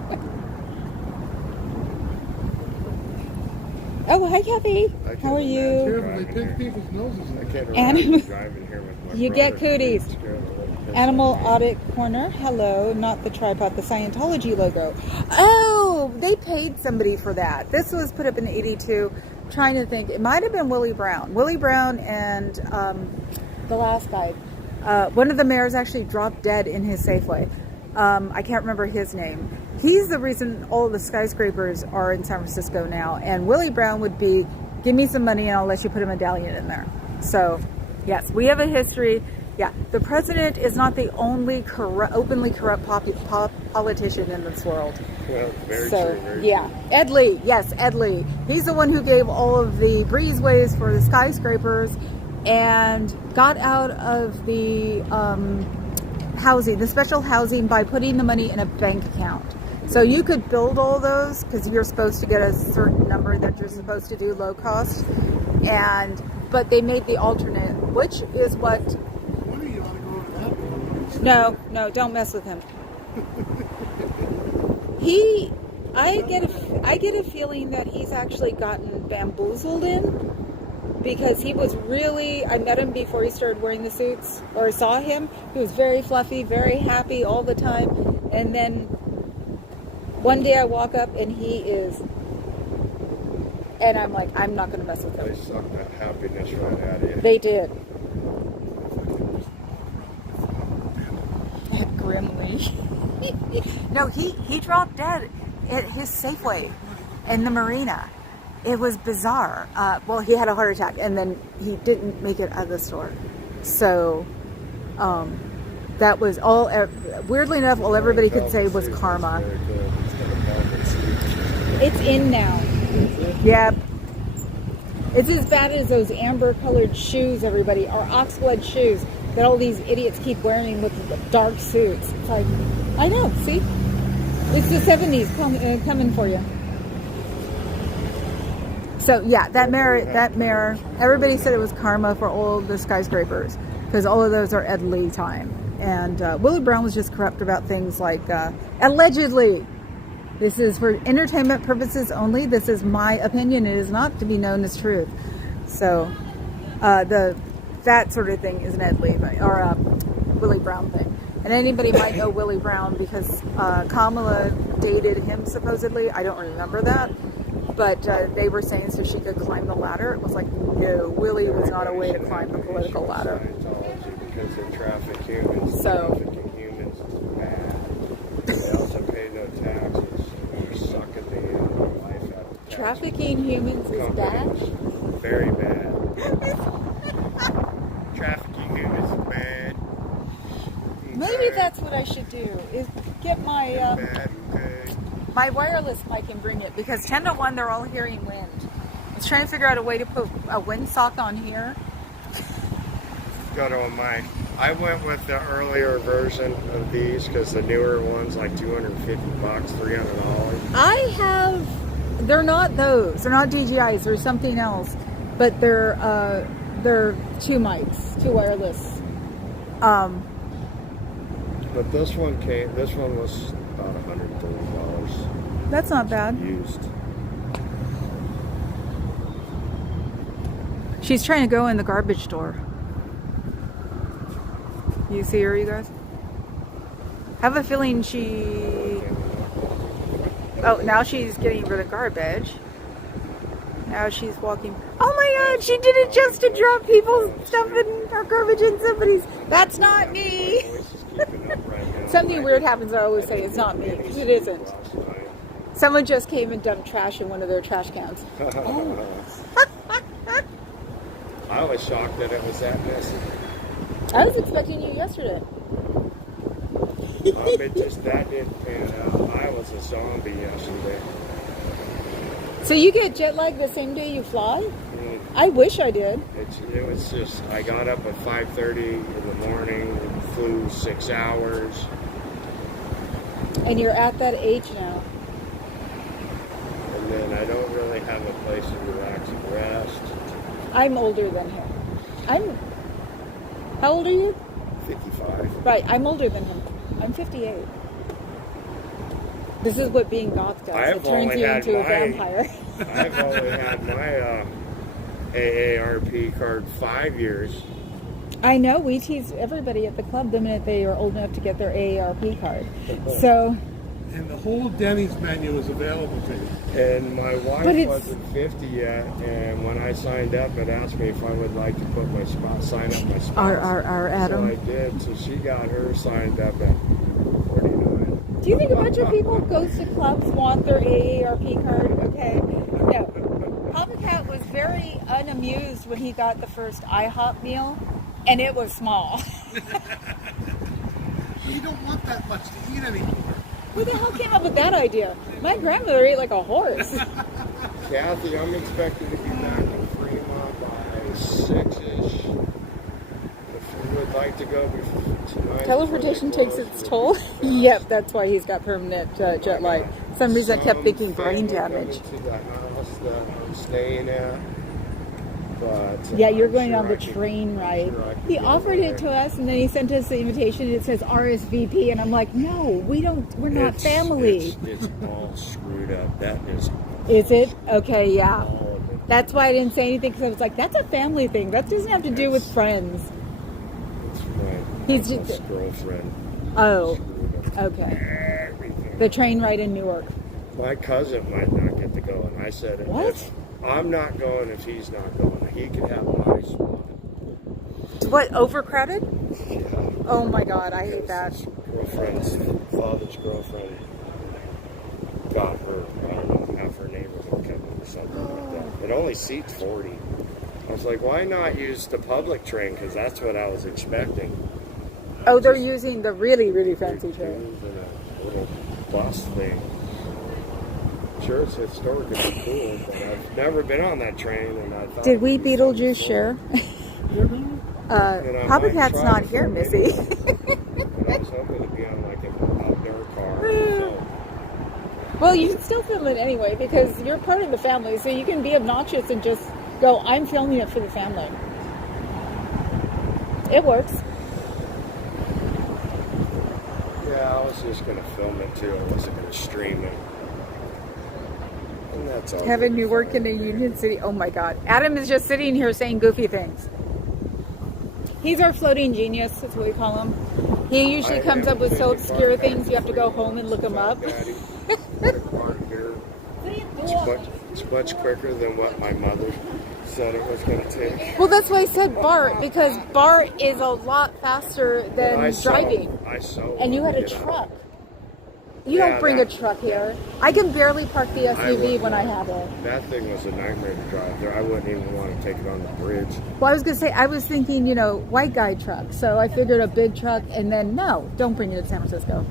Oh, hi, Kathy. How are you? Careful, they pinch people's noses. I can't Animal- remember driving here with my You get brother. cooties. It scared the living piss Animal out of me. Audit Corner. Hello, not the tripod, the Scientology logo. Oh, they paid somebody for that. This was put up in 82. Trying to think. It might have been Willie Brown. Willie Brown and the last guy. One of the mayors actually dropped dead in his Safeway. I can't remember his name. He's the reason all the skyscrapers are in San Francisco now. And Willie Brown would be, give me some money and I'll let you put a medallion in there. So, yes, we have a history. Yeah, the president is not the only openly corrupt politician in this world. Well, very So, true. Very yeah. Ed Lee, yes, Ed Lee. He's the one who gave all of the breezeways for the skyscrapers and got out of the housing, the special housing, by putting the money in a bank account. So you could build all those because you're supposed to get a certain number that you're supposed to do low cost, but they made the alternate, which is what. What are you ought to go to that? No, don't mess with him. I get a feeling that he's actually gotten bamboozled in, because he was really, I met him before he started wearing the suits, or saw him. He was very fluffy, very happy all the time, and then one day I walk up and he is, and I'm like, I'm not going to mess with They him. sucked that happiness right out of you. They did. Grimly. No, he dropped dead at his Safeway in the marina. It was bizarre. Well, he had a heart attack and then he didn't make it out of the store. So, that was all, weirdly enough, all everybody could say was karma. Very good. It's got a velvet suit. It's in now. Yep. It's as bad as those amber colored shoes, everybody, or oxblood shoes that all these idiots keep wearing with the dark suits. It's like, I know, see? It's the 70s coming for you. So yeah, that mirror, everybody said it was karma for all the skyscrapers, because all of those are Ed Lee time. And Willie Brown was just corrupt about things like, allegedly. This is for entertainment purposes only. This is my opinion. It is not to be known as truth. So, that sort of thing is an Ed Lee or a Willie Brown thing. And anybody might know Willie Brown because Kamala dated him supposedly. I don't remember that, but they were saying so she could climb the ladder. It was like, no, Willie was not a way to climb the political ladder. Scientology, because they traffic humans. So- Trafficking humans is bad. They also pay no taxes. They're sucking the life out of tax Trafficking humans is bad. companies. Very bad. Trafficking humans is bad. Maybe that's what I should do, is get my Bad, okay. my wireless mic and bring it, because 10 to 1 they're all hearing wind. I was trying to figure out a way to put a windsock on here. Got on my. I went with the earlier version of these because the newer ones like $250, $300. They're not those. They're not DJIs. They're something else. But they're two mics, two wireless. But this one was about $130 That's not bad. used. She's trying to go in the garbage store. You see her, you guys? I have a feeling oh, now she's getting rid of garbage. Now she's walking. Oh my God, she did it just to drop people's stuff in our garbage in somebody's. That's not me. Something weird happens. I always say it's not me, because it isn't. Someone just came and dumped trash in one of their trash cans. I was shocked that it was that messy. I was expecting you yesterday. That didn't pan out. I was a zombie yesterday. So you get jet lag the same day you fly? I wish I did. It was just, I got up at 5:30 in the morning, flew 6 hours. And you're at that age now. And then I don't really have a place to relax and rest. I'm older than him. How old are you? 55. Right, I'm older than him. I'm 58. This is what being goth does. I've It turns only you had into a my- vampire. I've only had my AARP card 5 years. I know, we tease everybody at the club the minute they are old enough to get their AARP card. So, And the whole Denny's menu is available to you. And my wife But it's- wasn't 50 yet, and when I signed up, it asked me if I would like to put my sign up my spouse. our Adam. So I did, so she got her signed up at 49. Do you think a bunch of people goes to clubs want their AARP card? Okay. No. Papa Cat was very unamused when he got the first IHOP meal, and it was small. You don't want that much to eat anymore. Who the hell came up with that idea? My grandmother ate like a horse. Kathy, I'm expected to be back in Fremont by 6-ish. If you would like to go tonight. Teleportation takes its toll? Yep, that's why he's got permanent jet lag. For some reason I kept thinking brain damage. To the house that I'm staying at. But, Yeah, you're I'm going sure on the I can- train ride. sure I can He get offered over it to there. us, and then he sent us the invitation. It says RSVP, and I'm like, no, we're not family. It's all screwed up. That is Is it? Okay, yeah. all of it. That's why I didn't say anything, because I was like, that's a family thing. That doesn't have to do with friends. It's my He's uncle's just- girlfriend. Oh, Screwed up okay. everything. The train ride in Newark. My cousin might not get to go, and I said, What? if I'm not going, if he's not going, he could have my spot. What, overcrowded? Yeah. Oh my god, I hate that. His girlfriend's father's girlfriend got her, I don't know, half her neighborhood covered or something like that. It only seats 40. I was like, why not use the public train? Because that's what I was expecting. Oh, they're using the really, really fancy They're train. using a little bus thing. Sure, it's historic and cool, but I've never been on that train, and I thought. Did we it'd be something Beetlejuice cool. share? And I Papa might Cat's try not it here, for a Missy. minute. And I was hoping to be on like an outdoor car. So, Well, you can still film it anyway, because you're part of the family, so you can be obnoxious and just go, I'm filming it for the family. It works. yeah, I was just gonna film it too. I wasn't gonna stream it. And that's all. Kevin, you work in a Union City. Oh my God. Adam is just sitting here saying goofy things. He's our floating genius, that's what we call him. He usually comes up with so obscure things you have to go home and look them up. Daddy, it's much quicker than what my mother said it was gonna take. Well, that's why I said BART, because BART is a lot faster than driving. And you had a truck. You don't bring a truck here. I can barely park the SUV when I have it. That thing was a nightmare to drive there. I wouldn't even want to take it on the bridge. Well, I was going to say, I was thinking, you know, white guy truck. So I figured a big truck, and then, no, don't bring it to San Francisco.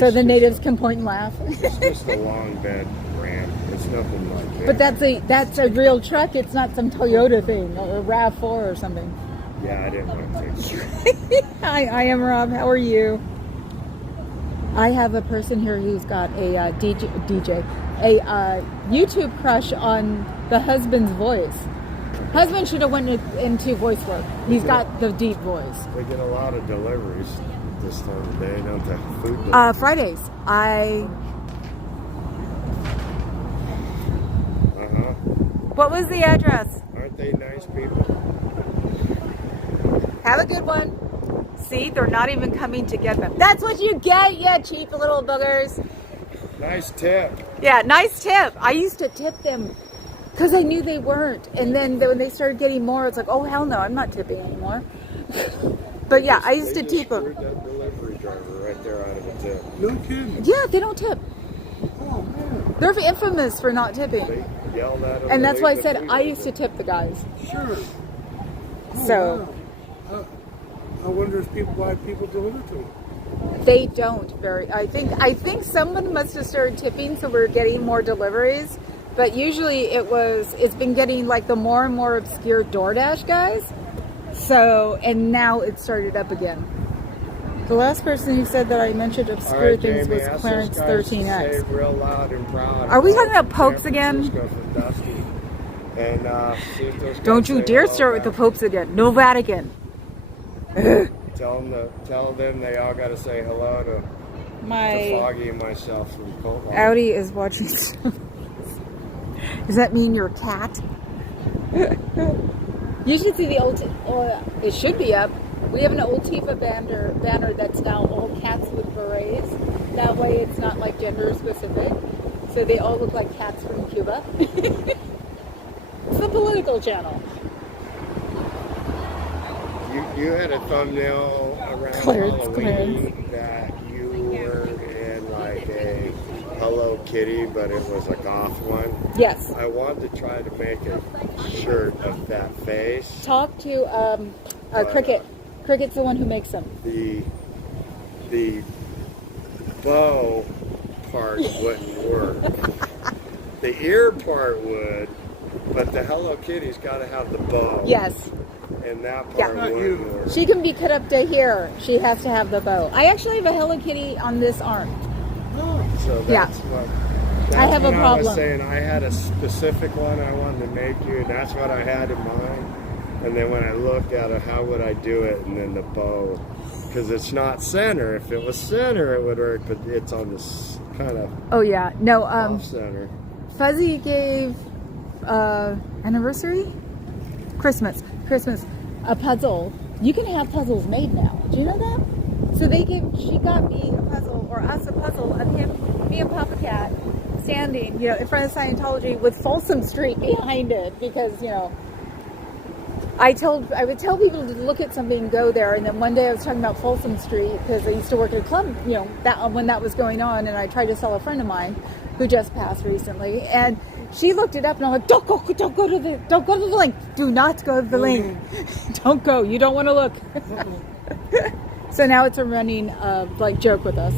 So the natives can point and laugh. It's just a long bed ramp. It's nothing like that. But that's a real truck. It's not some Toyota thing or a RAV4 or something. Yeah, I didn't want to take it. Hi, I am Rob. How are you? I have a person here who's got a YouTube crush on the husband's voice. Husband should have went into voice work. He's got the deep voice. They get a lot of deliveries this time of day, don't they? Food deliveries. Fridays. What was the address? Aren't they nice people? Have a good one. See, they're not even coming to get them. That's what you get, you cheap little boogers. Nice tip. Yeah, nice tip. I used to tip them because I knew they weren't. And then when they started getting more, it's like, oh, hell no, I'm not tipping anymore. But yeah, I used to tip them. They just screwed that delivery driver right there out of a tip. No kidding. Yeah, they don't tip. Oh, man. They're infamous for not tipping. They yelled at them. And that's why I they said just I used to tip the guys. Sure. Oh, So wow. I wonder if why people deliver to them. they don't very. I think someone must have started tipping, so we're getting more deliveries. But usually it's been getting like the more and more obscure DoorDash guys. So, and now it started up again. The last person who said that I mentioned obscure things Jamie, was ask Clarence those guys to 13X. say real loud and proud. Are we talking about San popes again? Francisco from Dusty. And see if those guys Don't you say dare hello start with the back. popes again. No Vatican. Tell them they all got to say hello to My Foggy and myself from Cobalt. Audi is watching. Does that mean you're a cat? You should see the old. It should be up. We have an old Tifa banner that's now all cats with berets. That way, it's not like gender specific. So they all look like cats from Cuba. It's the political channel. You had a thumbnail around Clarence, Halloween that you were Hello Kitty, but it was a goth one. Yes. I wanted to try to make a shirt of that face. Talk to Cricket. Cricket's the one who makes them. The bow part wouldn't work. The ear part would, but the Hello Kitty's got to have the bow. Yes. And that part wouldn't work. She can be cut up to here. She has to have the bow. I actually have a Hello Kitty on this arm. So that's what. That's I have a problem. I was saying I had a specific one I wanted to make you, and that's what I had in mind. And then when I looked at it, how would I do it? And then the bow, because it's not center. If it was center, it would work, but it's on this kind of. Oh yeah, no. Off center. Fuzzy gave anniversary, Christmas, a puzzle. You can have puzzles made now. Do you know that? So she got me a puzzle, or us a puzzle of me and Papa Cat standing, in front of Scientology with Folsom Street behind it, because I would tell people to look at something and go there, and then one day I was talking about Folsom Street because I used to work at a club, when that was going on, and I tried to sell a friend of mine who just passed recently, and she looked it up, and I'm like, don't go to the link. Do not go to the link. Don't go. You don't want to look. So now it's a running joke with us.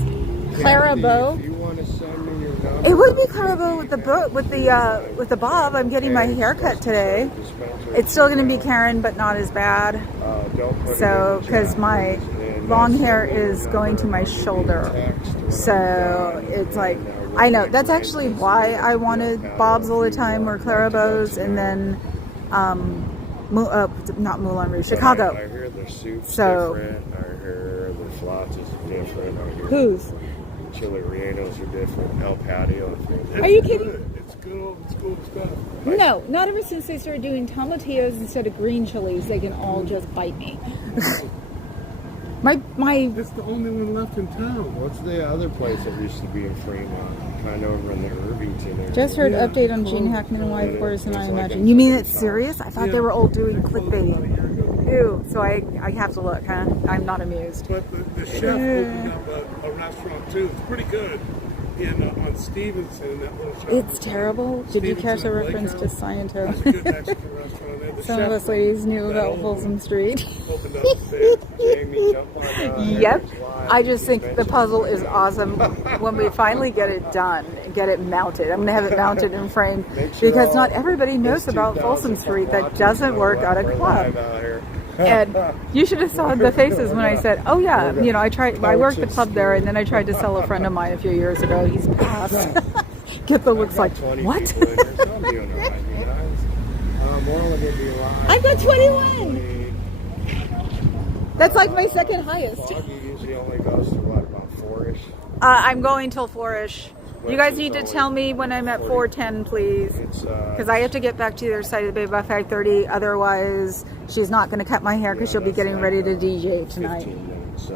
Clara Bow. If you want to send me your number, It would be Clara Bow with the bob. I'm getting my haircut today. It's still going to be Karen, but not as bad. So, because my long hair is going to my shoulder. So it's like, I know that's actually why I wanted bobs all the time, or Clara Bows, and then not Moulin Rouge, Chicago. I hear the soup's different. I hear the flats is different. Whose? Chili rellenos are different. El Patio. Are you kidding? It's cool stuff. No, not ever since they started doing tomatillos instead of green chilies, they can all just bite me. my It's the only one left in town. What's the other place that used to be in Fremont? Kind of over in the Irvington area. Just heard update on Gene Hackman and White Horse, and I imagine. You mean it's serious? I thought they were all doing clickbait. Ew, so I have to look, huh? I'm not amused. But the chef opened up a restaurant too. It's pretty good on Stevenson, that little shop. It's terrible. Did you catch a reference to Scientology? That's a good Mexican restaurant. Some of us ladies knew about Folsom Street. Opened up there. Jamie, jump on Yep. I just think the puzzle is awesome. When we finally get it done, get it mounted. I'm going to have it mounted and framed, because not everybody knows about Folsom Street that doesn't work at a club. And you should have saw the faces when I said, oh yeah, I worked the club there, and then I tried to sell a friend of mine a few years ago. He's passed. Get the looks like, what? I've got 21. That's like my second highest. Usually only goes to what, about 4-ish? I'm going till 4-ish. You guys need to tell me when I'm at 4:10, please, because I have to get back to the other side of the bay by 5:30. Otherwise, she's not going to cut my hair because she'll be getting ready to DJ tonight. 15 minutes,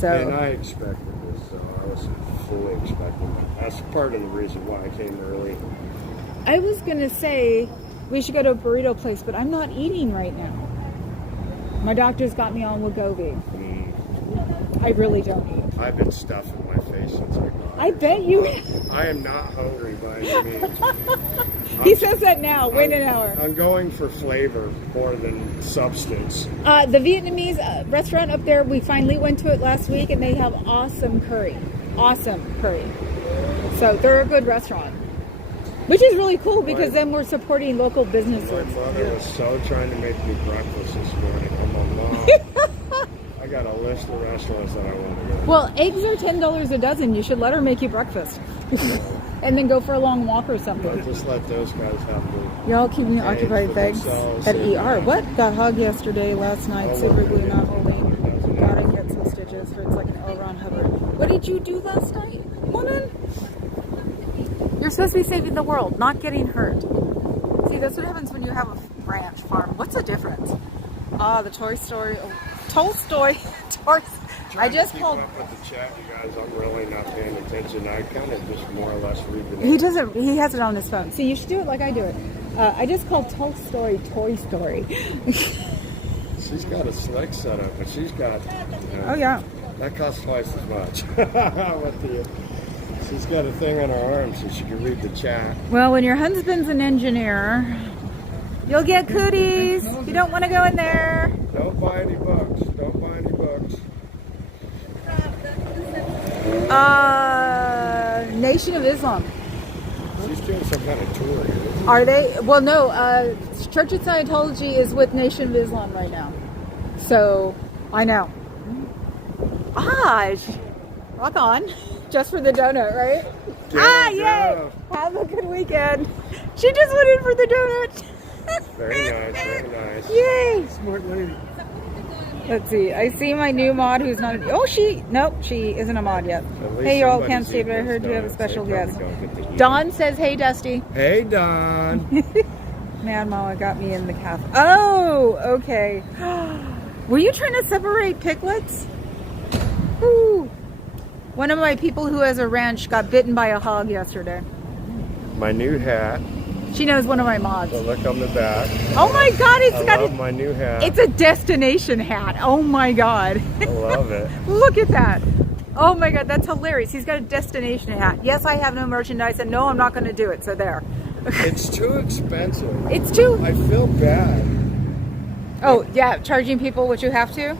so. And I expected this, so I was fully expecting that. That's part of the reason why I came early. I was going to say we should go to a burrito place, but I'm not eating right now. My doctor's got me on Wegovy. I really don't eat. I've been stuffing my face since I got I bet you. I am not hungry by any means. He says that now. Wait an hour. I'm going for flavor more than substance. The Vietnamese restaurant up there, we finally went to it last week, and they have awesome curry. Awesome curry. So they're a good restaurant. Which is really cool, because then we're supporting local businesses. My mother was so trying to make me breakfast this morning. I'm like, Mom, I got a list of restaurants that I want to go to. Well, eggs are $10 a dozen. You should let her make you breakfast. And then go for a long walk or something. Just let those guys have the... Y'all keep me occupied, thanks. At ER. What? Got hugged yesterday, last night. Super glue not holding. Gotta get some stitches for it's like an L. Ron Hubbard. What did you do last night? Woman? You're supposed to be saving the world, not getting hurt. See, that's what happens when you have a ranch farm. What's the difference? The Toy Story. Tolstoy. I just called. Up with the chat, you guys. I'm really not paying attention. I kind of just more or less read the He doesn't. He has it on his phone. See, you should do it like I do it. I just called Tolstoy Toy Story. She's got a slick setup, but she's got. Oh yeah. That costs twice as much. She's got a thing on her arm so she can read the chat. Well, when your husband's an engineer, you'll get cooties. You don't want to go in there. Don't buy any books. Don't buy any books. Nation of Islam. She's doing some kind of tour here. Are they? Well, no. Church of Scientology is with Nation of Islam right now. So, I know. Rock on. Just for the donut, right? Yay! Have a good weekend. She just went in for the donut. Very nice, very nice. Yay! Smart lady. Let's see. I see my new mod who's not. She isn't a mod yet. Hey, y'all can't see, but I heard you have a special guest. Dawn says, "Hey, Dusty." Hey, Dawn. Mad Mama got me in the cafe. Oh, okay. Were you trying to separate picklets? Ooh. One of my people who has a ranch got bitten by a hog yesterday. My new hat. She knows one of my mods. The look on the back. Oh my God! I love my new hat. It's a destination hat. Oh my God! I love it. Look at that. Oh my God, that's hilarious. He's got a destination hat. Yes, I have no merchandise, and no, I'm not going to do it. So there. It's too expensive. It's too. I feel bad. Oh yeah, charging people what you have to.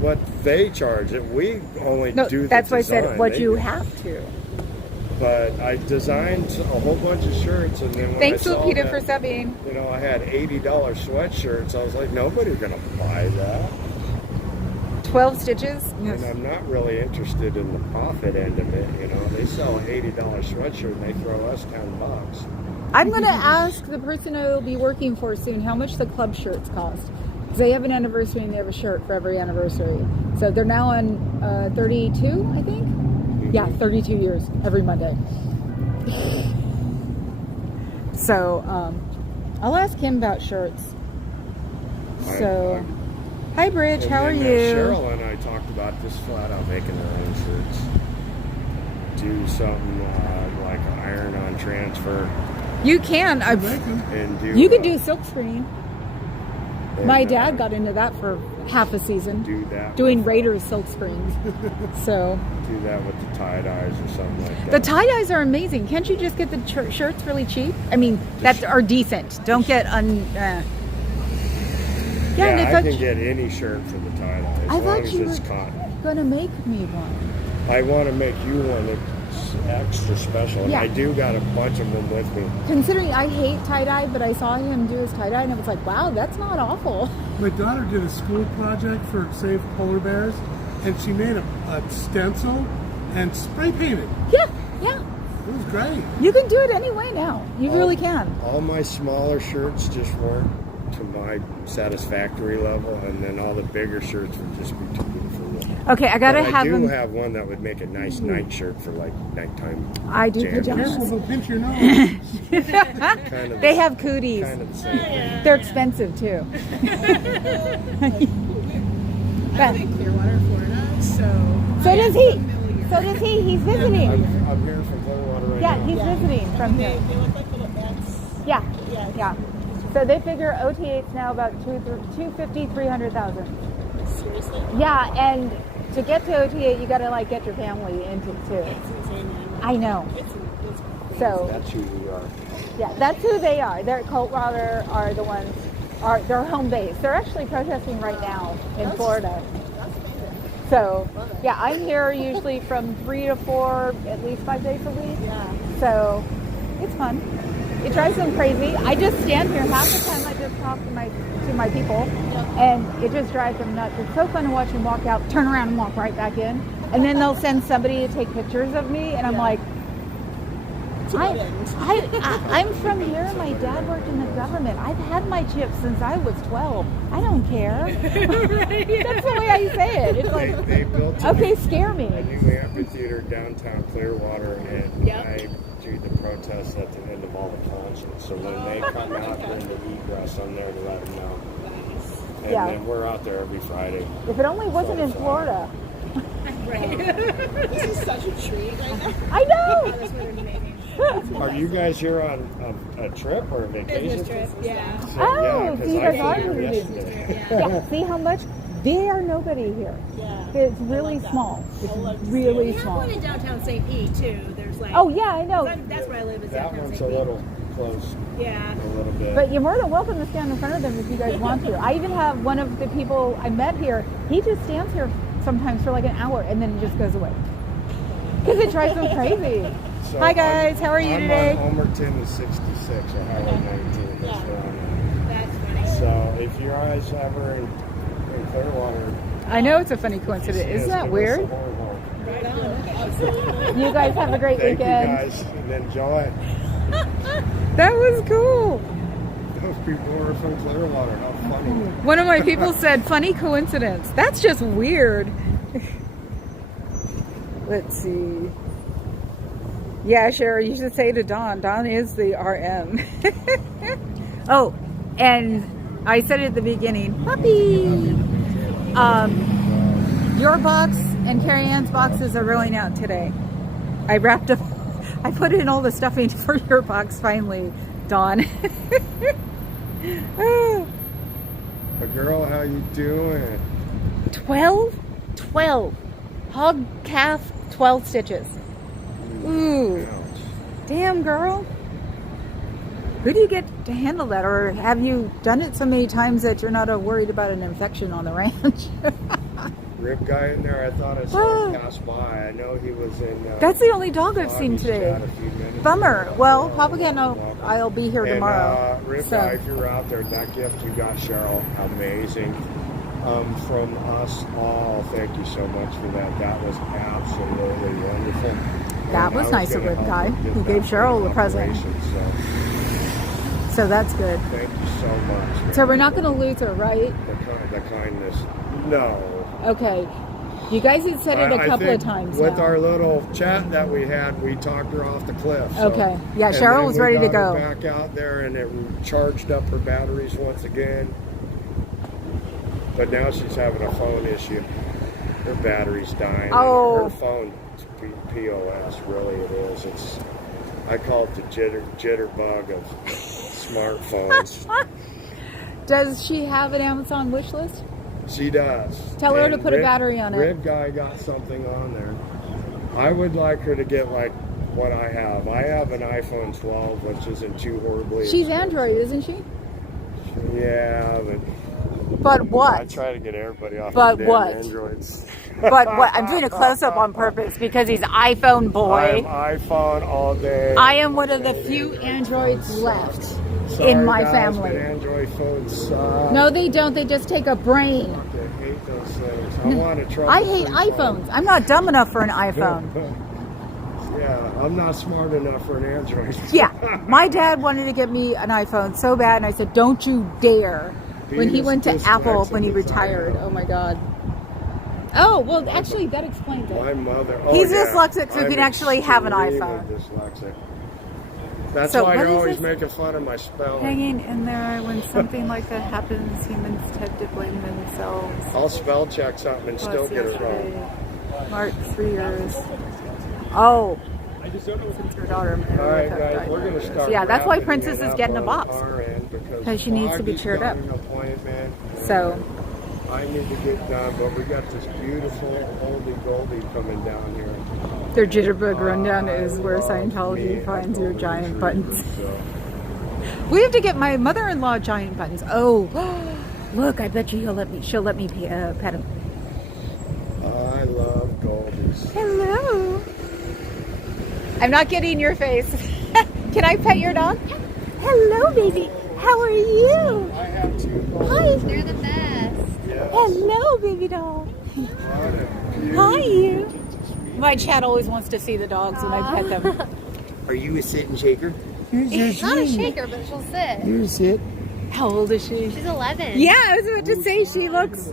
What they charge it, we only No, do the that's why I said design. what They you do. have to. But I designed a whole bunch of shirts, and then when Thanks, I saw Lupita, that, for subbing. you know, I had $80 sweatshirts. I was like, nobody's gonna buy that. 12 stitches. And I'm not really interested in the profit end of it. You know, they sell an $80 sweatshirt and they throw us $10. I'm going to ask the person I will be working for soon how much the club shirts cost. Because they have an anniversary and they have a shirt for every anniversary. So they're now on 32, I think? Yeah, 32 years every Monday. So I'll ask him about shirts. So, hi Bridge, how are you? Cheryl and I talked about just flat out making our own shirts. Do something like iron on transfer. You can. And do, You can do silk screen. and, My dad got into that for half a season. do that. Doing Raiders silk screens. So Do that with the tie-dyes or something like that. the tie-dyes are amazing. Can't you just get the shirts really cheap? I mean, that are decent. Don't get yeah, and I I thought can get any shirt for the tie-dye as I long thought as you it's were cotton. gonna make me one. I want to make you one that's extra special, and Yeah. I do got a bunch of them with me. Considering I hate tie-dye, but I saw him do his tie-dye and I was like, wow, that's not awful. My daughter did a school project for Save Polar Bears, and she made a stencil and spray painted. Yeah. It was great. You can do it anyway now. You really can. All my smaller shirts just weren't to my satisfactory level, and then all the bigger shirts would just be too big for me. Okay, I gotta But have I do him. have one that would make a nice night shirt for like nighttime. I do Jam. Careful, pajamas. they'll pinch your nose. Kind of They have cooties. kind of the same thing. They're expensive too. I live in Clearwater, Florida, so. So does he. So does he. He's visiting. I'm here from Clearwater right Yeah, now. he's visiting from They here. look like little ants. Yeah. Yeah. Yeah. So they figure OT8's now about 250, 300,000. Seriously? Yeah, and to get to OT8, you gotta like get your family into it too. It's insane, man. I know. It's So That's who we are. yeah, that's who they are. They're Coldwater are the ones. They're home base. They're actually protesting right now in Florida. that's amazing. So yeah, I'm here usually from 3 to 4, at least 5 days a week. Yeah. So it's fun. It drives them crazy. I just stand here half the time. I just talk to my people, and it just drives them nuts. It's so fun to watch them walk out, turn around, and walk right back in, and then they'll send somebody to take pictures of me, and I'm like, I'm from here. My dad worked in the government. I've had my chip since I was 12. I don't care. That's the way I say it. It's like, They built okay, scare me. a new amphitheater downtown Clearwater, and Yep. I do the protests at the end of all the concerts. So when they come out during the egress, I'm there to let them know. And Yeah. then we're out there every Friday. If it only wasn't in Florida. Right. This is such a treat right now. I know. This would have been amazing. Are you guys here on a trip or a vacation? Business trip, yeah. So, Oh, yeah, 'cause see, I that's flew our yesterday. Yeah, see how much They are nobody here. Yeah. It's I really like that. small. It's I love to see really it. We small. have one in downtown St. Pete too. There's like. Oh yeah, I know. That's where I live. Is That downtown one's a St. Pete. little close, Yeah. a little bit. But you're more than welcome to stand in front of them if you guys want to. I even have one of the people I met here. He just stands here sometimes for like an hour and then he just goes away because it drives him crazy. So Hi guys, how are you today? I'm on Homerton and 66 or Highway 19. That's Yeah. where I'm That's funny. at. So if you guys ever in Clearwater, I know it's a funny coincidence. yes, Isn't that give us weird? a horn honk. Right on. Absolutely. You guys have a great Thank weekend. you guys and enjoy it. That was cool. Those people are from Clearwater. How funny. One of my people said, funny coincidence. That's just weird. Let's see. Yeah, Sherry, you should say to Dawn. Dawn is the RM. Oh, and I said it at the beginning, puppy. Your box and Carrie Ann's boxes are rolling out today. I wrapped up, I put in all the stuffing for your box finally, Dawn. But girl, how you doing? 12? 12. Hog, calf, 12 stitches. Ooh. Ouch. Damn, girl. Who do you get to handle that? Or have you done it so many times that you're not worried about an infection on the ranch? Rib guy in there, I thought I saw him pass by. I know he was in... That's the only dog I've seen Bobby's today. chat a few minutes Bummer. ago. Well, Papa Gano, Welcome. I'll be here And, tomorrow. Rib So- guy, if you're out there, that gift you got, Cheryl, amazing. From us all, thank you so much for that. That was absolutely wonderful. That And was I nice of gonna Rib help guy, her get who that gave Cheryl thing a present. operation, So So that's good. thank you so much. So we're not going to lose her, right? The kindness. No. Okay. You guys had said it a I couple of think times with now. our little chat that we had, we talked her off the cliff. So. Okay. Yeah, And Cheryl then was we ready to got go. her back out there, and it charged up her batteries once again. But now she's having a phone issue. Her battery's dying. Oh. Her phone POS, really it is. It's I call it the jitterbug of smartphones. Does she have an Amazon wish list? She does. Tell her And to put a battery on it. Rib guy got something on there. I would like her to get like what I have. I have an iPhone 12, which isn't too horribly. She's expensive. Android, isn't she? Yeah, but But I what? try to get everybody off But of damn what? Androids. But what? I'm doing a close-up on purpose because he's iPhone boy. I'm iPhone all day. I am one of the few Androids left Sorry, in my guys, family. but Android phones suck. No, they don't. They just take a brain. I hate those things. I want a trouble. I hate iPhones. I'm not dumb enough for an iPhone. Yeah, I'm not smart enough for an Android. Yeah, my dad wanted to get me an iPhone so bad, and I said, "Don't you dare!" When he is went to Apple when he dyslexic as I retired. am. Oh my God. Oh well, actually, that explains My it. mother. He's yeah. dyslexic, so he I'm can actually have an extremely iPhone. Dyslexic. That's So why what you're is always this? making fun of my spelling. Hanging in there when something like that happens, humans tend to blame themselves. I'll spell check something and still Plus get it wrong. yesterday, March 3 years. Oh, since her daughter married. All right, her guys, died. we're going to start. Yeah, that's why wrapping Princess it is up getting a on box. our end Because she needs to be Bobby's cheered got up. an appointment, and So, I need to get done, but we got this beautiful oldie goldie coming down here. their jitterbug rundown is where Love Scientology me finds a your golden giant retriever, buttons. so. We have to get my mother-in-law giant buttons. Oh, look! I bet you he'll let me. She'll let me pet him. I love goldies. Hello. I'm not getting your face. Can I pet your dog? Hello, baby. How are you? I have two Hi. goldies. They're the best. Yes. Hello, baby dog. What a beauty. Hi, you. My chat always wants to see the dogs when I pet them. Are you a sit and shaker? She's not a shaker, but she'll sit. You sit. How old is she? She's 11. Yeah, I was about to say she looks,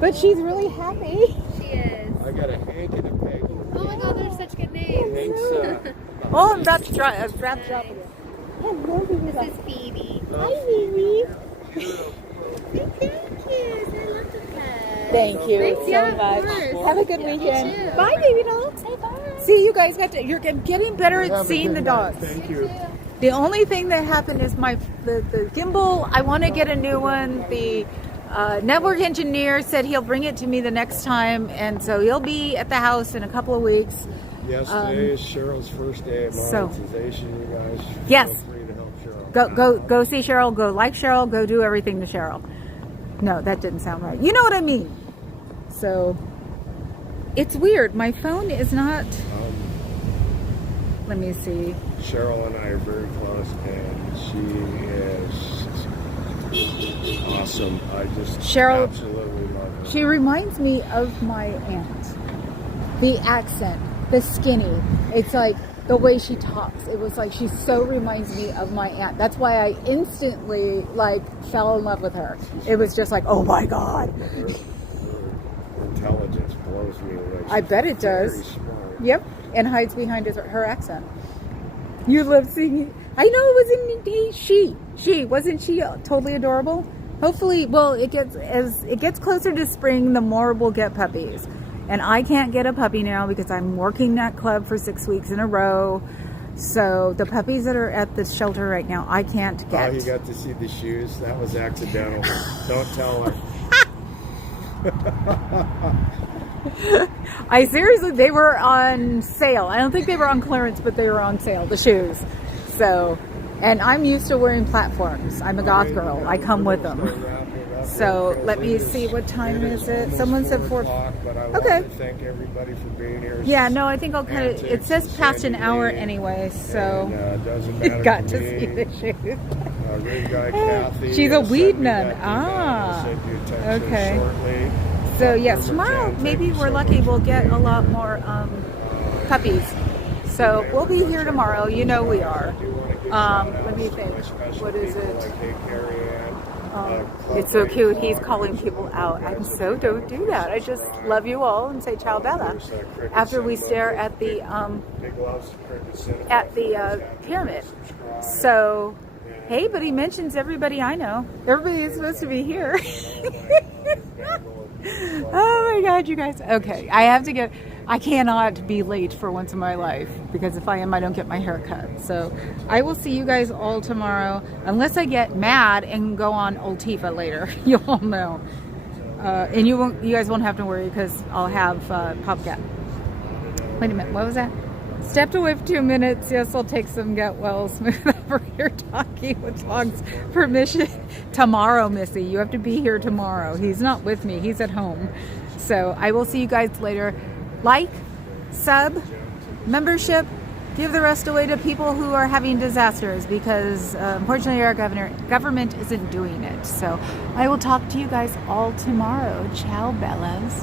but she's really happy. She is. I got a Hank and a Peggy. Oh my god, they're such good names. Hank's, Oh, I'm about to drop it. Hello, baby This dog. is Phoebe. Hi, baby. Thank you. I love the pet. Thank you Thanks, so yeah, of much. course. Have a good Yeah, you weekend. too. Bye, baby dogs. Say bye. See, you guys got to. You're getting better at seeing the dogs. Thank you. The only thing that happened is the gimbal. I want to get a new one. The network engineer said he'll bring it to me the next time, and so he'll be at the house in a couple of weeks. Yes, today is Cheryl's first day of so- monetization. You guys Yes. feel free to help Cheryl. Go see Cheryl. Go like Cheryl. Go do everything to Cheryl. No, that didn't sound right. You know what I mean. So it's weird. My phone is not. Let me see. Cheryl and I are very close, and she is awesome. I just Cheryl- absolutely love her. She reminds me of my aunt. The accent, the skinny. It's like the way she talks. It was like she so reminds me of my aunt. That's why I instantly like fell in love with her. It was just like, oh my God. Her intelligence blows me away. I bet it She's very does. smart. Yep, and hides behind her accent. You love seeing. I know it was she wasn't she totally adorable. Hopefully, well, as it gets closer to spring, the more we'll get puppies. And I can't get a puppy now because I'm working that club for 6 weeks in a row. So the puppies that are at the shelter right now, I can't get. Oh, you got to see the shoes? That was accidental. Don't tell her. I seriously, they were on sale. I don't think they were on clearance, but they were on sale, the shoes. So, and I'm used to wearing platforms. I'm a goth girl. I come with them. So let me see, what time is it? Someone said 4 o'clock. But I Okay. want to thank everybody for being here. Yeah, no, I think I'll cut it. It says past an hour anyway, so doesn't matter got to to see me. the shoes. Rig guy Kathy. She's a will weed send me nun. that email. Ah, I'll send you a text okay. shortly. So yes, Number tomorrow 10, maybe thank you we're so lucky. much We'll for get being a lot more puppies. So we'll be here tomorrow. You know we are. Let me think. What is it? It's so cute. He's calling people out. I'm so don't do that. I just love you all and say ciao bella. After we stare at the pyramid. So hey, but he mentions everybody I know. Everybody is supposed to be here. Oh my God, you guys. Okay, I cannot be late for once in my life because if I am, I don't get my hair cut. So I will see you guys all tomorrow unless I get mad and go on Old Tifa later. You all know. And you guys won't have to worry because I'll have Popcat. Wait a minute, what was that? Stepped away for 2 minutes. Yes, I'll take some get well smooth over here talking with Dog's permission. Tomorrow, Missy. You have to be here tomorrow. He's not with me. He's at home. So I will see you guys later. Like, sub, membership. Give the rest away to people who are having disasters because unfortunately our government isn't doing it. So I will talk to you guys all tomorrow. Ciao, Bellas.